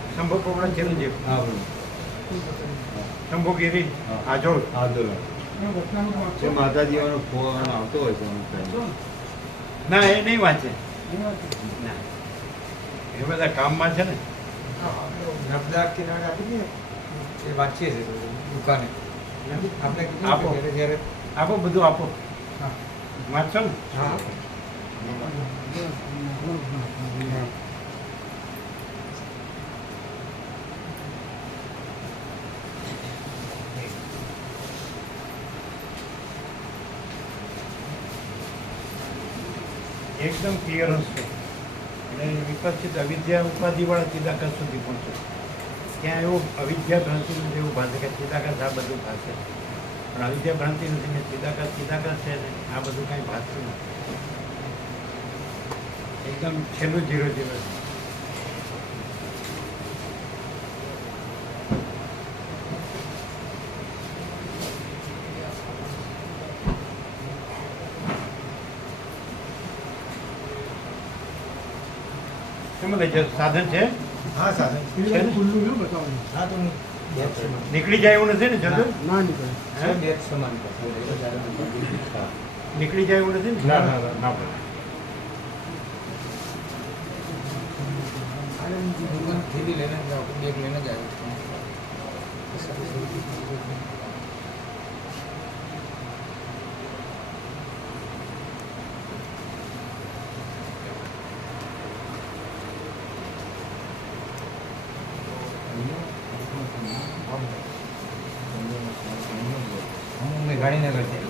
શંભુ પોપડા ચિરંજીવ શંભુગીરી આજોલ જે માતાજીનો ફોન આવતો હોય છે અમુક time. ના એ નહીં વાંચે ના એ બધા કામમાં છે ને નર્મદા કિનારે આપી દઈએ એ વાંચીએ છીએ દુકાને આપણે કીધું આપો. કે જ્યારે આપો બધું આપો હા વાંચો ને હા એકદમ ક્લિયર હશે અને વિકસિત અવિદ્યા ઉપાધિવાળા ચિદાકાશ સુધી પહોંચે ત્યાં એવું અવિદ્યા ભ્રાંતિ નથી એવું ભાષે કે ચિદાકાશ આ બધું ભાષે પણ અવિદ્યા ભ્રાંતિ નથી ને ચિદાકાશ છે ને આ બધું કાંઈ ભાષતું નથી એકદમ છેલ્લું 0 0 છે. કેમ લઈ જાય સાધન છે હા સાહેબ છે ને? હા તો નીકળી જાય એવું નથી ને જલ્દી ના નીકળે હે? બે સમાન નીકળી જાય એવું નથી ને ના, ના, ના. ના પડે. દુકાન થેલી લઈને જાઓ બેગ લઈને જ આવ્યો હું ગાંધીનગર છે